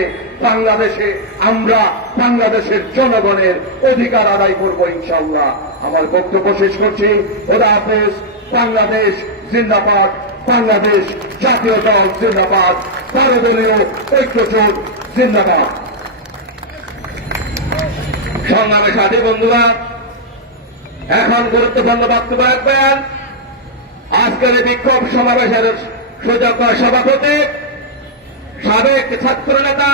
বাংলাদেশে আমরা বাংলাদেশের জনগণের অধিকার আদায় করব ইনশাআল্লাহ। আমার বক্তব্য শেষ করছি। খোদা হাফেজ। বাংলাদেশ জিন্দাবাদ, বাংলাদেশ জাতীয় দল জিন্দাবাদ, সর্বদলীয় ঐক্যজোট জিন্দাবাদ। সংগ্রামে সাথী বন্ধুরা, এখন গুরুত্বপূর্ণ বক্তব্য রাখবেন আজকের এই বিক্ষোভ সমাবেশের সুযোগ্য সভাপতি, সাবেক ছাত্র নেতা,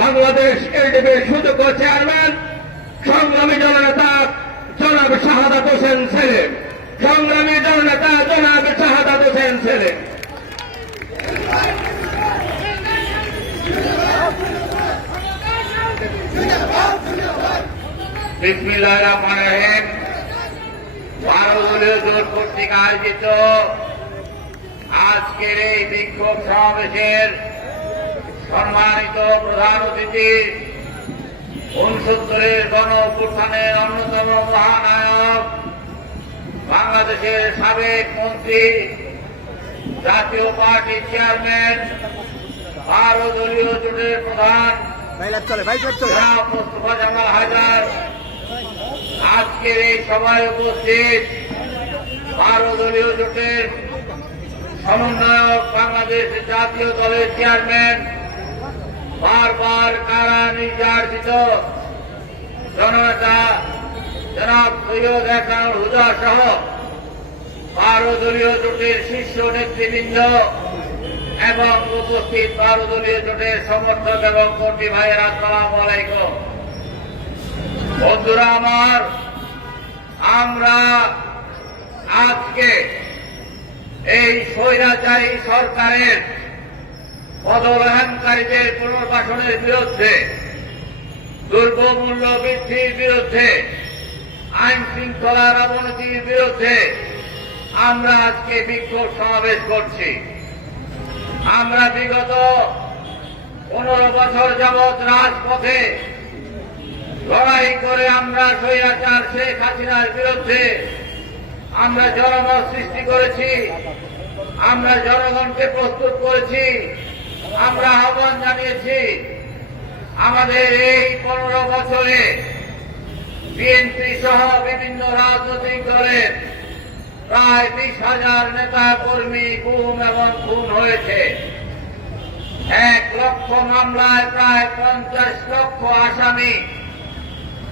বাংলাদেশ এলডিপির সুযোগ্য চেয়ারম্যান, সংগ্রামী জননেতা জনাব শাহাদাত হোসেন সেলিম। সংগ্রামী জননেতা জনাব শাহাদাত হোসেন সেলিম। বিসমিল্লাহির রহমানির রহিম। ভারতীয় জোট কর্তৃক আয়োজিত আজকের এই বিক্ষোভ সমাবেশের সম্মানিত প্রধান অতিথি, 69-এর গণ অভ্যুত্থানের অন্যতম মহানায়ক, বাংলাদেশের সাবেক মন্ত্রী, জাতীয় পার্টির চেয়ারম্যান, ভারতীয় জোটের প্রধান জনাব মোস্তফা জামাল হায়দার, আজকের এই সভায় উপস্থিত ভারতীয় জোটের সমন্বয়ক, বাংলাদেশ জাতীয় দলের চেয়ারম্যান, বারবার কারা নির্যাতিত জননেতা জনাব সৈয়দ এহসানুল হুদা সহ ভারতীয় জোটের শীর্ষ নেতৃবৃন্দ এবং উপস্থিত ভারতীয় জোটের সমর্থক এবং কর্মী ভাইয়েরা, আসসালামু আলাইকুম। বন্ধুরা আমার, আমরা আজকে এই স্বৈরাচারী সরকারের পদগ্রহণকারীদের পুনর্বাসনের বিরুদ্ধে, দ্রব্যমূল্য বৃদ্ধির বিরুদ্ধে, আইন শৃঙ্খলার অবনতির বিরুদ্ধে আমরা আজকে বিক্ষোভ সমাবেশ করছি। আমরা বিগত 15 বছর যাবৎ রাজপথে লড়াই করে আমরা স্বৈরাচার শেখ হাসিনার বিরুদ্ধে আমরা জনমত সৃষ্টি করেছি, আমরা জনগণকে প্রস্তুত করেছি, আমরা আহ্বান জানিয়েছি আমাদের এই 15 বছরে বিএনপি সহ বিভিন্ন রাজনৈতিক দলের প্রায় 20,000 নেতা কর্মী গুম এবং খুন হয়েছে। 1 লক্ষ মামলায় প্রায় 50 লক্ষ আসামি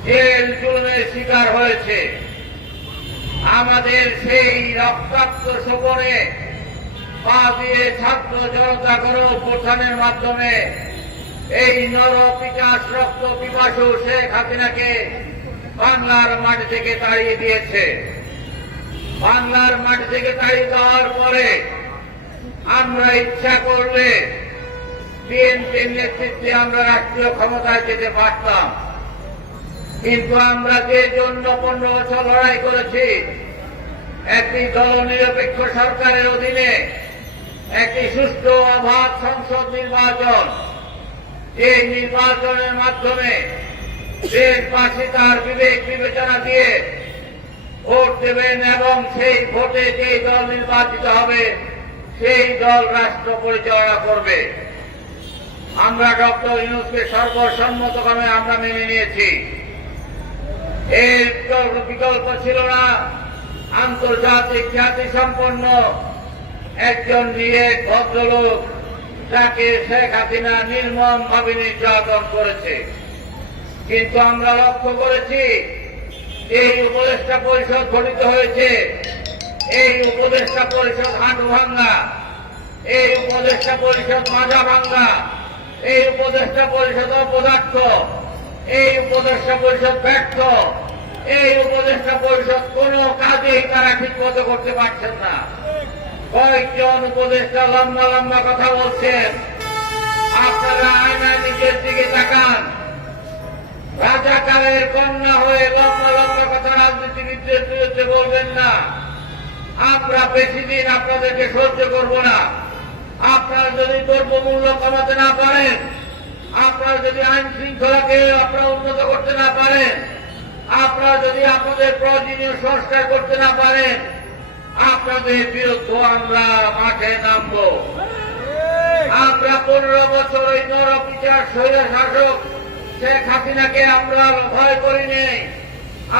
জেল জুলুমের শিকার হয়েছে। আমাদের সেই রক্তাক্ত শোভনে পা দিয়ে ছাত্র জনতা গণঅভ্যুত্থানের মাধ্যমে এই নরপিচাস রক্ত পিপাসু শেখ হাসিনাকে বাংলার মাটি থেকে তাড়িয়ে দিয়েছে। বাংলার মাটি থেকে তাড়িয়ে দেওয়ার পরে আমরা ইচ্ছা করলে বিএনপির নেতৃত্বে আমরা রাষ্ট্রীয় ক্ষমতায় যেতে পারতাম, কিন্তু আমরা যে জন্য 15 বছর লড়াই করেছি একটি দলনিরপেক্ষ সরকারের অধীনে একটি সুষ্ঠু অবাধ সংসদ নির্বাচন, এই নির্বাচনের মাধ্যমে দেশবাসী তার বিবেক বিবেচনা দিয়ে ভোট দেবেন এবং সেই ভোটে যেই দল নির্বাচিত হবে সেই দল রাষ্ট্র পরিচালনা করবে। আমরা ডক্টর ইউনূসকে সর্বসম্মতক্রমে আমরা মেনে নিয়েছি। এর বিকল্প ছিল না আন্তর্জাতিক খ্যাতি সম্পন্ন একজন নির্ভীক ভদ্রলোক যাকে শেখ হাসিনা নির্মম ভাবে নির্যাতন করেছে। কিন্তু আমরা লক্ষ্য করেছি এই উপদেষ্টা পরিষদ গঠিত হয়েছে, এই উপদেষ্টা পরিষদ হাঁটু ভাঙ্গা, এই উপদেষ্টা পরিষদ মাজা ভাঙ্গা, এই উপদেষ্টা পরিষদ অপদার্থ, এই উপদেষ্টা পরিষদ ব্যর্থ, এই উপদেষ্টা পরিষদ কোনো কাজেই তারা ঠিক মতো করতে পারছেন না। কয়েকজন উপদেষ্টা লম্বা লম্বা কথা বলছেন। আপনারা আয়নায় নিজের দিকে তাকান। রাজাকারের কন্যা হয়ে লম্বা লম্বা কথা রাজনীতিবিদদের বিরুদ্ধে বলবেন না। আমরা বেশি দিন আপনাদেরকে সহ্য করব না। আপনারা যদি দ্রব্যমূল্য কমাতে না পারেন, আপনারা যদি আইন শৃঙ্খলাকে আপনারা উন্নত করতে না পারেন, আপনারা যদি আপনাদের প্রয়োজনীয় সংস্কার করতে না পারেন, আপনাদের বিরুদ্ধে আমরা মাঠে নামব। আমরা 15 বছর ওই নরপিচার স্বৈর শাসক শেখ হাসিনাকে আমরা ভয় করি নেই।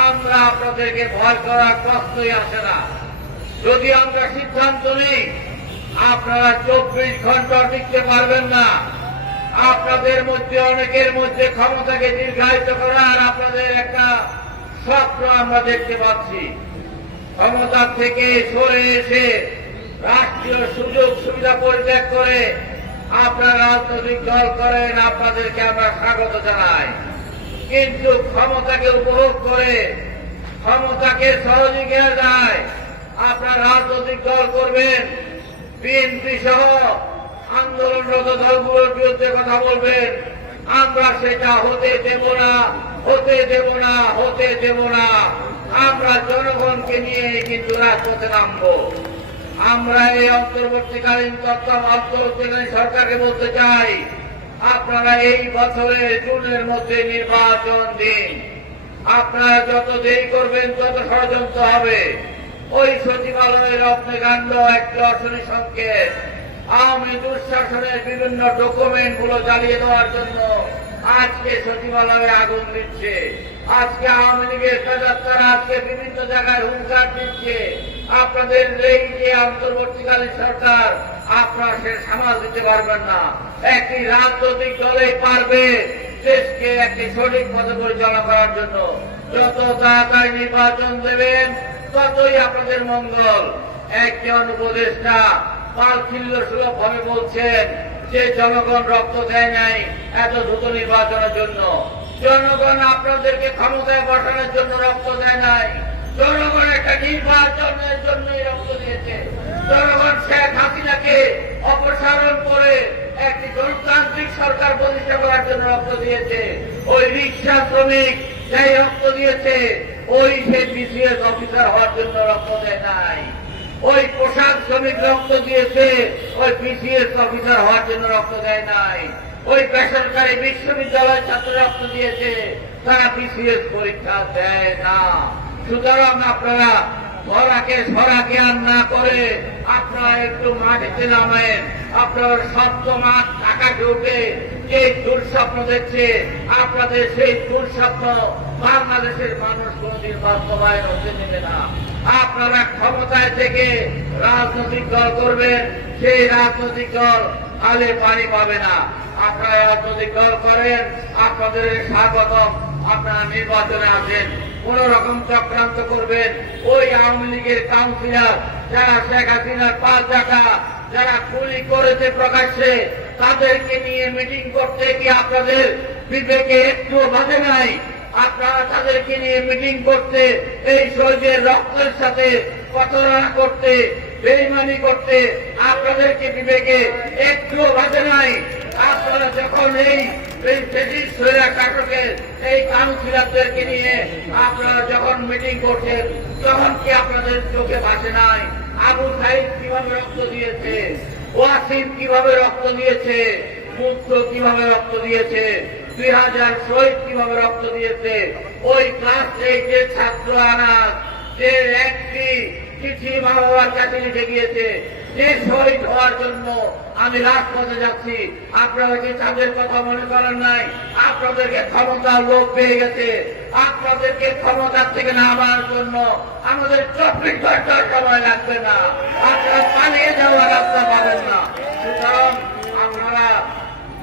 আমরা আপনাদেরকে ভয় করার প্রশ্নই আসে না। যদি আমরা সিদ্ধান্ত নিই আপনারা 24 ঘন্টা টিকতে পারবেন না। আপনাদের মধ্যে অনেকের মধ্যে ক্ষমতাকে দীর্ঘায়িত করার আপনাদের একটা স্বপ্ন আমরা দেখতে পাচ্ছি। ক্ষমতা থেকে সরে এসে রাষ্ট্রীয় সুযোগ সুবিধা পরিত্যাগ করে আপনারা রাজনৈতিক দল করেন, আপনাদেরকে আমরা স্বাগত জানাই। কিন্তু ক্ষমতাকে উপভোগ করে ক্ষমতাকে সহযোগিতা দেয় আপনারা রাজনৈতিক দল করবেন, বিএনপি সহ আন্দোলনরত দলগুলোর বিরুদ্ধে কথা বলবেন। আমরা সেটা হতে দেব না, হতে দেব না, হতে দেব না। আমরা জনগণকে নিয়ে কিন্তু রাজপথে নামব। আমরা এই অন্তর্বর্তীকালীন অন্তর্বর্তীকালীন সরকারকে বলতে চাই, আপনারা এই বছরের জুনের মধ্যে নির্বাচন দিন। আপনারা যত দেরি করবেন তত ষড়যন্ত্র হবে। ওই সচিবালয়ের অগ্নিকাণ্ড একটি অশনি সংকেত। আওয়ামী দুঃশাসনের বিভিন্ন ডকুমেন্ট গুলো জ্বালিয়ে দেওয়ার জন্য আজকে সচিবালয়ে আগুন দিচ্ছে। আজকে আওয়ামী লীগের প্রেতাত্মারা আজকে বিভিন্ন জায়গায় হুঙ্কার দিচ্ছে। আপনাদের এই যে অন্তর্বর্তীকালীন সরকার, আপনারা সে সামাল দিতে পারবেন না। একটি রাজনৈতিক দলেই পারবে দেশকে একটি সঠিক পথে পরিচালনা করার জন্য। যত তাড়াতাড়ি নির্বাচন দেবেন ততই আপনাদের মঙ্গল। একজন উপদেষ্টা পালখিল্য সুলভ ভাবে বলছেন যে জনগণ রক্ত দেয় নাই এত দ্রুত নির্বাচনের জন্য। জনগণ আপনাদেরকে ক্ষমতায় বসানোর জন্য রক্ত দেয় নাই, জনগণ একটা নির্বাচনের জন্যই রক্ত দিয়েছে। জনগণ শেখ হাসিনাকে অপসারণ করে একটি গণতান্ত্রিক সরকার প্রতিষ্ঠা করার জন্য রক্ত দিয়েছে। ওই রিক্সা শ্রমিক যাই রক্ত দিয়েছে ওই সে বিসিএস অফিসার হওয়ার জন্য রক্ত দেয় নাই। ওই পোশাক শ্রমিক রক্ত দিয়েছে ওই বিসিএস অফিসার হওয়ার জন্য রক্ত দেয় নাই। ওই বেসরকারি বিশ্ববিদ্যালয়ের ছাত্র রক্ত দিয়েছে, তারা বিসিএস পরীক্ষা দেয় না। সুতরাং আপনারা সরাকে আর না করে আপনারা একটু মাটিতে নামেন। আপনার শব্দ মাঠ ঢাকাকে উঠে যে দুঃস্বপ্ন দেখছে, আপনাদের সেই দুঃস্বপ্ন বাংলাদেশের মানুষ কোনদিন বাস্তবায়ন হতে দেবে না। আপনারা ক্ষমতায় থেকে রাজনৈতিক দল করবেন, সেই রাজনৈতিক দল আলে পানি পাবে না। আপনারা রাজনৈতিক দল করেন, আপনাদের স্বাগতম। আপনারা নির্বাচনে আসেন, কোন রকম চক্রান্ত করবেন, ওই আওয়ামী লীগের কাউন্সিলর যারা শেখ হাসিনার 5 টাকা যারা গুলি করেছে প্রকাশ্যে, তাদেরকে নিয়ে মিটিং করতে কি আপনাদের বিবেকে একটু বাধে নাই? আপনারা তাদেরকে নিয়ে মিটিং করতে, এই শহীদের রক্তের সাথে প্রতারণা করতে, বেইমানি করতে আপনাদেরকে বিবেকে একটু বাধে নাই? আপনারা যখন এই শাসকের এই কাউন্সিলরদেরকে নিয়ে আপনারা যখন মিটিং করছেন, তখন কি আপনাদের চোখে ভাসে নাই আবু সাইদ কিভাবে রক্ত দিয়েছে, ওয়াসিম কিভাবে রক্ত দিয়েছে, মুক্ত কিভাবে রক্ত দিয়েছে, 2000 শহীদ কিভাবে রক্ত দিয়েছে? ওই ক্লাস 8 ছাত্র আনাস যে একটি চিঠি মা বাবার কাছে লিখে গিয়েছে যে শহীদ হওয়ার জন্য আমি রাজপথে যাচ্ছি, আপনারা কি তাদের কথা মনে করেন নাই? আপনাদেরকে ক্ষমতার লোভ পেয়ে গেছে, আপনাদেরকে ক্ষমতার থেকে নামার জন্য আমাদের 24 ঘন্টার সময় লাগবে না, আপনারা পালিয়ে যাওয়ার রাস্তা পাবেন না। সুতরাং আপনারা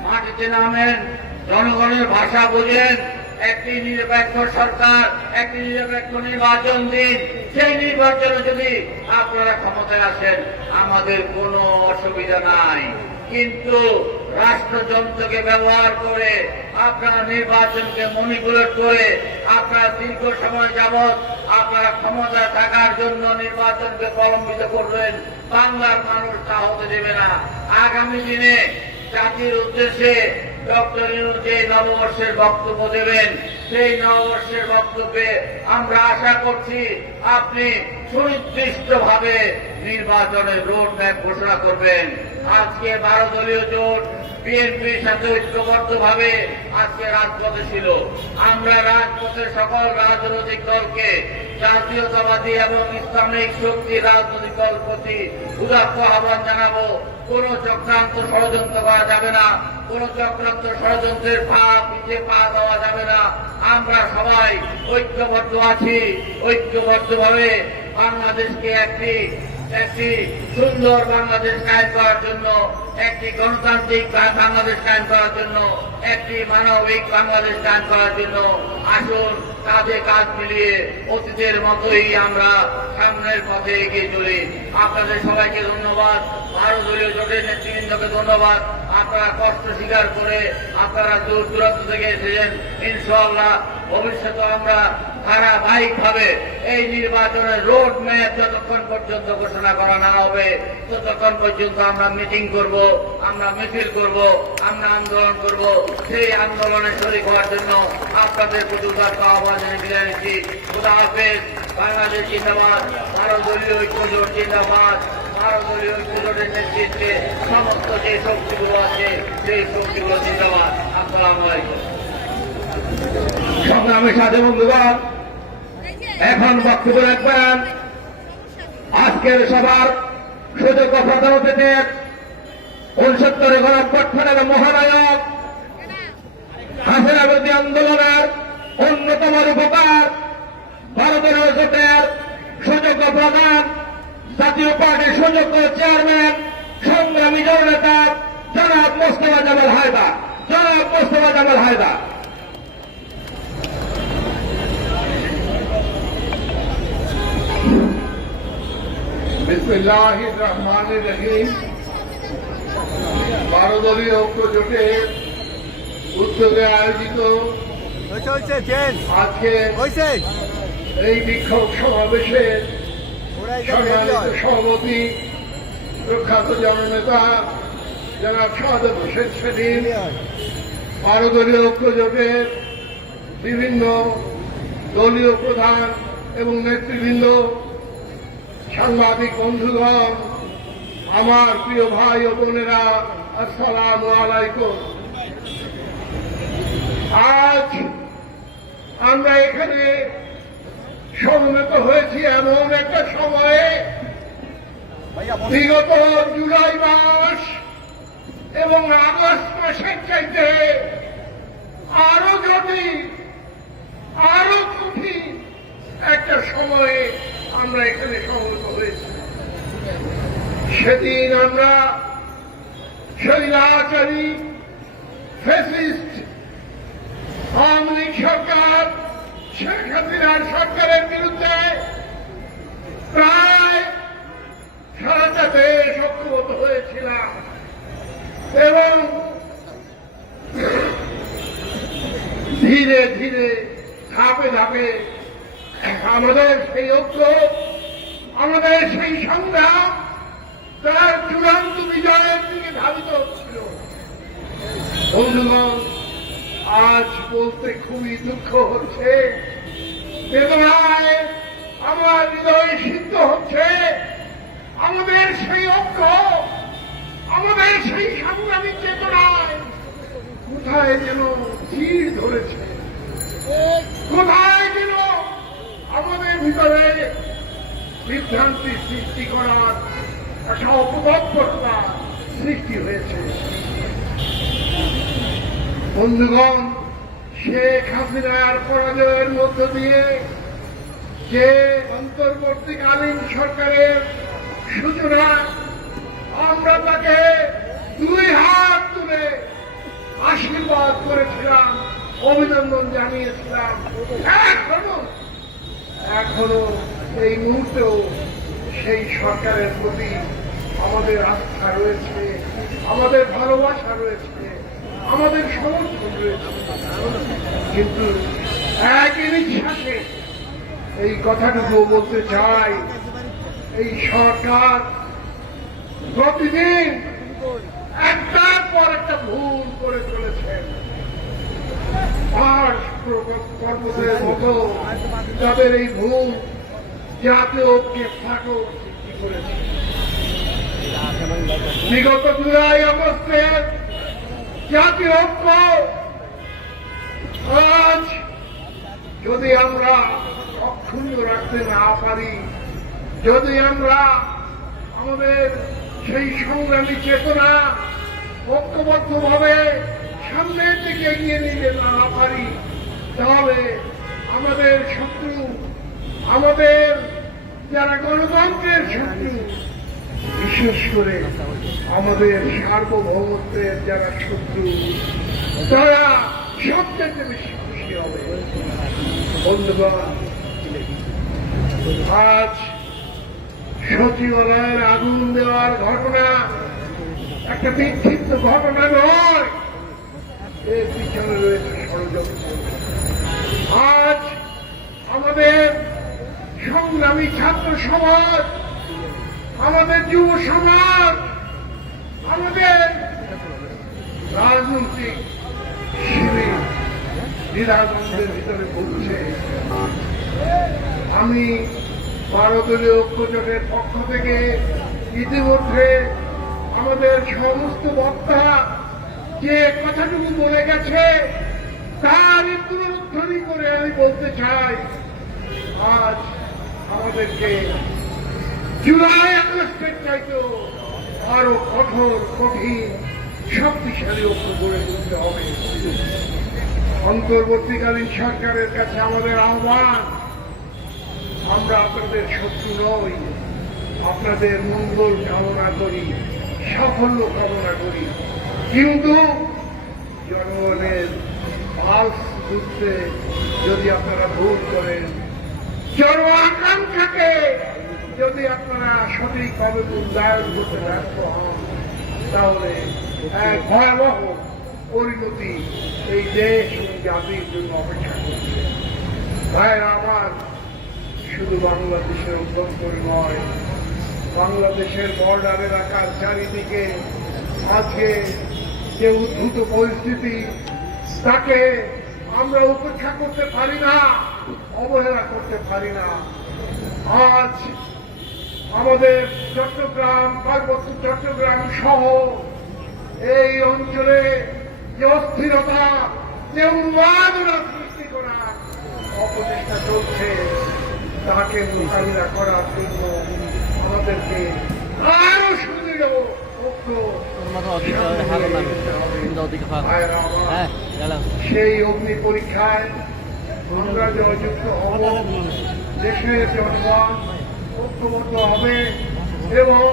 মাটিতে নামেন, জনগণের ভাষা বোঝেন, একটি নিরপেক্ষ সরকার, একটি নিরপেক্ষ নির্বাচন দিন। সেই নির্বাচনে যদি আপনারা ক্ষমতায় আসেন আমাদের কোনো অসুবিধা নাই, কিন্তু রাষ্ট্রযন্ত্রকে ব্যবহার করে আপনারা নির্বাচনকে ম্যানিপুলেট করে আপনারা দীর্ঘ সময় যাবৎ আপনারা ক্ষমতায় থাকার জন্য নির্বাচনকে প্রলম্বিত করবেন। বাংলার মানুষ তা হতে দেবে না। আগামী দিনে জাতির উদ্দেশ্যে ডক্টর ইউনূস যে নববর্ষের বক্তব্য দেবেন, সেই নববর্ষের বক্তব্যে আমরা আশা করছি আপনি সুনির্দিষ্টভাবে নির্বাচনের রোড ম্যাপ ঘোষণা করবেন। আজকে 12 দলীয় জোট বিএনপির সাথে ঐক্যবদ্ধভাবে আজকে রাজপথে ছিল। আমরা রাজপথের সকল রাজনৈতিক দলকে, জাতীয়তাবাদী এবং ইসলামিক শক্তি রাজনৈতিক দল প্রতি উদাত্ত আহ্বান জানাবো, কোন চক্রান্ত ষড়যন্ত্র করা যাবে না, কোন চক্রান্ত ষড়যন্ত্রের পিছিয়ে পা দেওয়া যাবে না। আমরা সবাই ঐক্যবদ্ধ আছি, ঐক্যবদ্ধভাবে বাংলাদেশকে একটি সুন্দর বাংলাদেশ কায়েম করার জন্য, একটি গণতান্ত্রিক বাংলাদেশ কায়েম করার জন্য, একটি মানবিক বাংলাদেশ কায়েম করার জন্য আসুন কাঁধে কাঁধ মিলিয়ে অতীতের মতোই আমরা সামনের পথে এগিয়ে চলি। আপনাদের সবাইকে ধন্যবাদ, 12 দলীয় জোটের নেতৃবৃন্দকে ধন্যবাদ। আপনারা কষ্ট স্বীকার করে আপনারা দূর দূরান্ত থেকে এসেছেন। ইনশাআল্লাহ ভবিষ্যতে আমরা ধারাবাহিকভাবে এই নির্বাচনের রোড ম্যাপ যতক্ষণ পর্যন্ত ঘোষণা করা না হবে ততক্ষণ পর্যন্ত আমরা মিটিং করব, আমরা মিছিল করব, আমরা আন্দোলন করব। সেই আন্দোলনে শরীক হওয়ার জন্য আপনাদের প্রতি উদাত্ত আহ্বান জানিয়ে বিদায় নিচ্ছি। খোদা হাফেজ। বাংলাদেশ জিন্দাবাদ, 12 দলীয় ঐক্যজোট জিন্দাবাদ। 12 দলীয় ঐক্যজোটের নেতৃত্বে সমস্ত যে শক্তিগুলো আছে সেই শক্তিগুলো জিন্দাবাদ। আসসালামু আলাইকুম। সংগ্রামী সাথে বন্ধুগণ, এখন বক্তব্য রাখবেন আজকের সভার সুযোগ্য প্রধান অতিথি 69 গণঅভ্যুত্থানের মহানায়ক, হাসিনা বিরোধী আন্দোলনের অন্যতম রূপকার, 12 দলীয় জোটের সুযোগ্য প্রধান, জাতীয় পার্টির সুযোগ্য চেয়ারম্যান, সংগ্রামী জননেতা জনাব মোস্তফা জামাল হায়দার। জনাব মোস্তফা জামাল হায়দার। বিসমিল্লাহির রহমানির রহিম। 12 দলীয় ঐক্য জোটের উদ্যোগে আয়োজিত আজকে এই বিক্ষোভ সমাবেশের সম্মানিত সভাপতি, প্রখ্যাত জননেতা জনাব সাদেক হোসেন সেলিম, 12 দলীয় ঐক্য জোটের বিভিন্ন দলীয় প্রধান এবং নেতৃবৃন্দ, সাংবাদিক বন্ধুগণ, আমার প্রিয় ভাই ও বোনেরা, আসসালামু আলাইকুম। আজ আমরা এখানে সমবেত হয়েছি এমন একটা সময়ে বিগত জুলাই মাস এবং আগস্ট মাসের চাইতে আরো জটিল আরো কঠিন একটা সময়ে আমরা এখানে সমবেত হয়েছি। সেদিন আমরা স্বৈরাচারী ফ্যাসিস্ট আওয়ামী লীগ সরকার শেখ হাসিনার সরকারের বিরুদ্ধে প্রায় সারাটা দেশ ঐক্যবদ্ধ হয়েছিলাম এবং ধীরে ধীরে ধাপে ধাপে আমাদের সেই ঐক্য আমাদের সেই সংগ্রাম তার চূড়ান্ত বিজয়ের দিকে ধাবিত হচ্ছিল। বন্ধুগণ, আজ বলতে খুবই দুঃখ হচ্ছে, বেদনায় আমার হৃদয় সিদ্ধ হচ্ছে। আমাদের সেই ঐক্য আমাদের সেই সংগ্রামী চেতনায় কোথায় যেন চির ধরেছে, কোথায় যেন আমাদের ভিতরে বিভ্রান্তি সৃষ্টি করার একটা অপতৎপরতা সৃষ্টি হয়েছে। বন্ধুগণ, শেখ হাসিনার পরাজয়ের মধ্য দিয়ে যে অন্তর্বর্তীকালীন সরকারের সূচনা, আমরা তাকে দুই হাত তুলে আশীর্বাদ করেছিলাম, অভিনন্দন জানিয়েছিলাম। এখনো এই মুহূর্তেও সেই সরকারের প্রতি আমাদের আস্থা রয়েছে, আমাদের ভালোবাসা রয়েছে, আমাদের সমর্থন রয়েছে। কিন্তু একই নিঃশ্বাসে এই কথাটুকু বলতে চাই, এই সরকার প্রতিদিন একটার পর একটা ভুল করে চলেছেন। আর পর্বতের মতো তাদের এই ভুল জাতীয় ঐক্যের ফাটল সৃষ্টি করেছে। বিগত জুলাই আগস্টের জাতীয় ঐক্য আজ যদি আমরা অক্ষুণ্ণ রাখতে না পারি, যদি আমরা আমাদের সেই সংগ্রামী চেতনা ঐক্যবদ্ধভাবে সামনের দিকে এগিয়ে নিতে না পারি, তাহলে আমাদের শত্রু, আমাদের যারা গণতন্ত্রের শত্রু, বিশেষ করে আমাদের সার্বভৌমত্বের যারা শত্রু, তারা সবচেয়ে বেশি খুশি হবে। বন্ধুগণ, আজ সচিবালয়ের আগুন দেওয়ার ঘটনা একটা বিক্ষিপ্ত ঘটনা নয়, এর পিছনে রয়েছে ষড়যন্ত্র। আজ আমাদের সংগ্রামী ছাত্র সমাজ, আমাদের যুব সমাজ, আমাদের রাজনৈতিক শিবির দ্বিধাদ্বন্দ্বের ভিতরে ভুগছে। আমি 12 দলীয় ঐক্যজোটের পক্ষ থেকে ইতিমধ্যে আমাদের সমস্ত বক্তা যে কথাটুকু বলে গেছে তার পুনরুদ্ধারী করে আমি বলতে চাই, আজ আমাদেরকে জুলাই আগস্টের চাইতেও আরো কঠোর, কঠিন, শক্তিশালী ঐক্য গড়ে তুলতে হবে। অন্তর্বর্তীকালীন সরকারের কাছে আমাদের আহ্বান, আমরা আপনাদের শত্রু নই, আপনাদের মঙ্গল কামনা করি, সাফল্য কামনা করি, কিন্তু জনগণের পালস বুঝতে যদি আপনারা ভুল করেন, জন আকাঙ্ক্ষাকে যদি আপনারা সঠিকভাবে মূল্যায়ন করতে ব্যর্থ হন, তাহলে এক ভয়াবহ পরিণতি এই দেশ এবং জাতির জন্য অপেক্ষা করছে। ভাইয়েরা আমার, শুধু বাংলাদেশের অভ্যন্তরে নয়, বাংলাদেশের বর্ডার এলাকার চারিদিকে আজকে যে উদ্ভূত পরিস্থিতি, তাকে আমরা উপেক্ষা করতে পারি না, অবহেলা করতে পারি না। আজ আমাদের চট্টগ্রাম, পার্বত্য চট্টগ্রাম সহ এই অঞ্চলে যে অস্থিরতা, যে উন্মাদনা সৃষ্টি করার অপচেষ্টা চলছে, তাকে মোকাবিলা করার জন্য আমাদেরকে আরো সুদৃঢ় ঐক্য ভাইয়েরা আমার, সেই অগ্নি পরীক্ষায় আমরা জয়যুক্ত হব, দেশের জনগণ ঐক্যবদ্ধ হবে এবং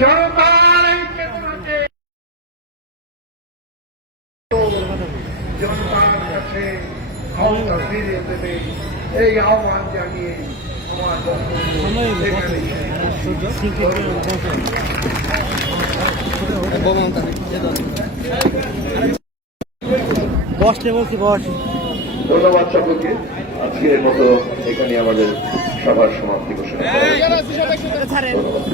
জনতার এই চেতনাকে জনতার কাছে ক্ষমতা ফিরিয়ে দেবে এই আহ্বান জানিয়ে আমার বক্তব্য এখানেই শেষ করছি। ধন্যবাদ সকলকে। আজকের মতো এখানে আমাদের সভার সমাপ্তি ঘোষণা করা হলো। ধন্যবাদ।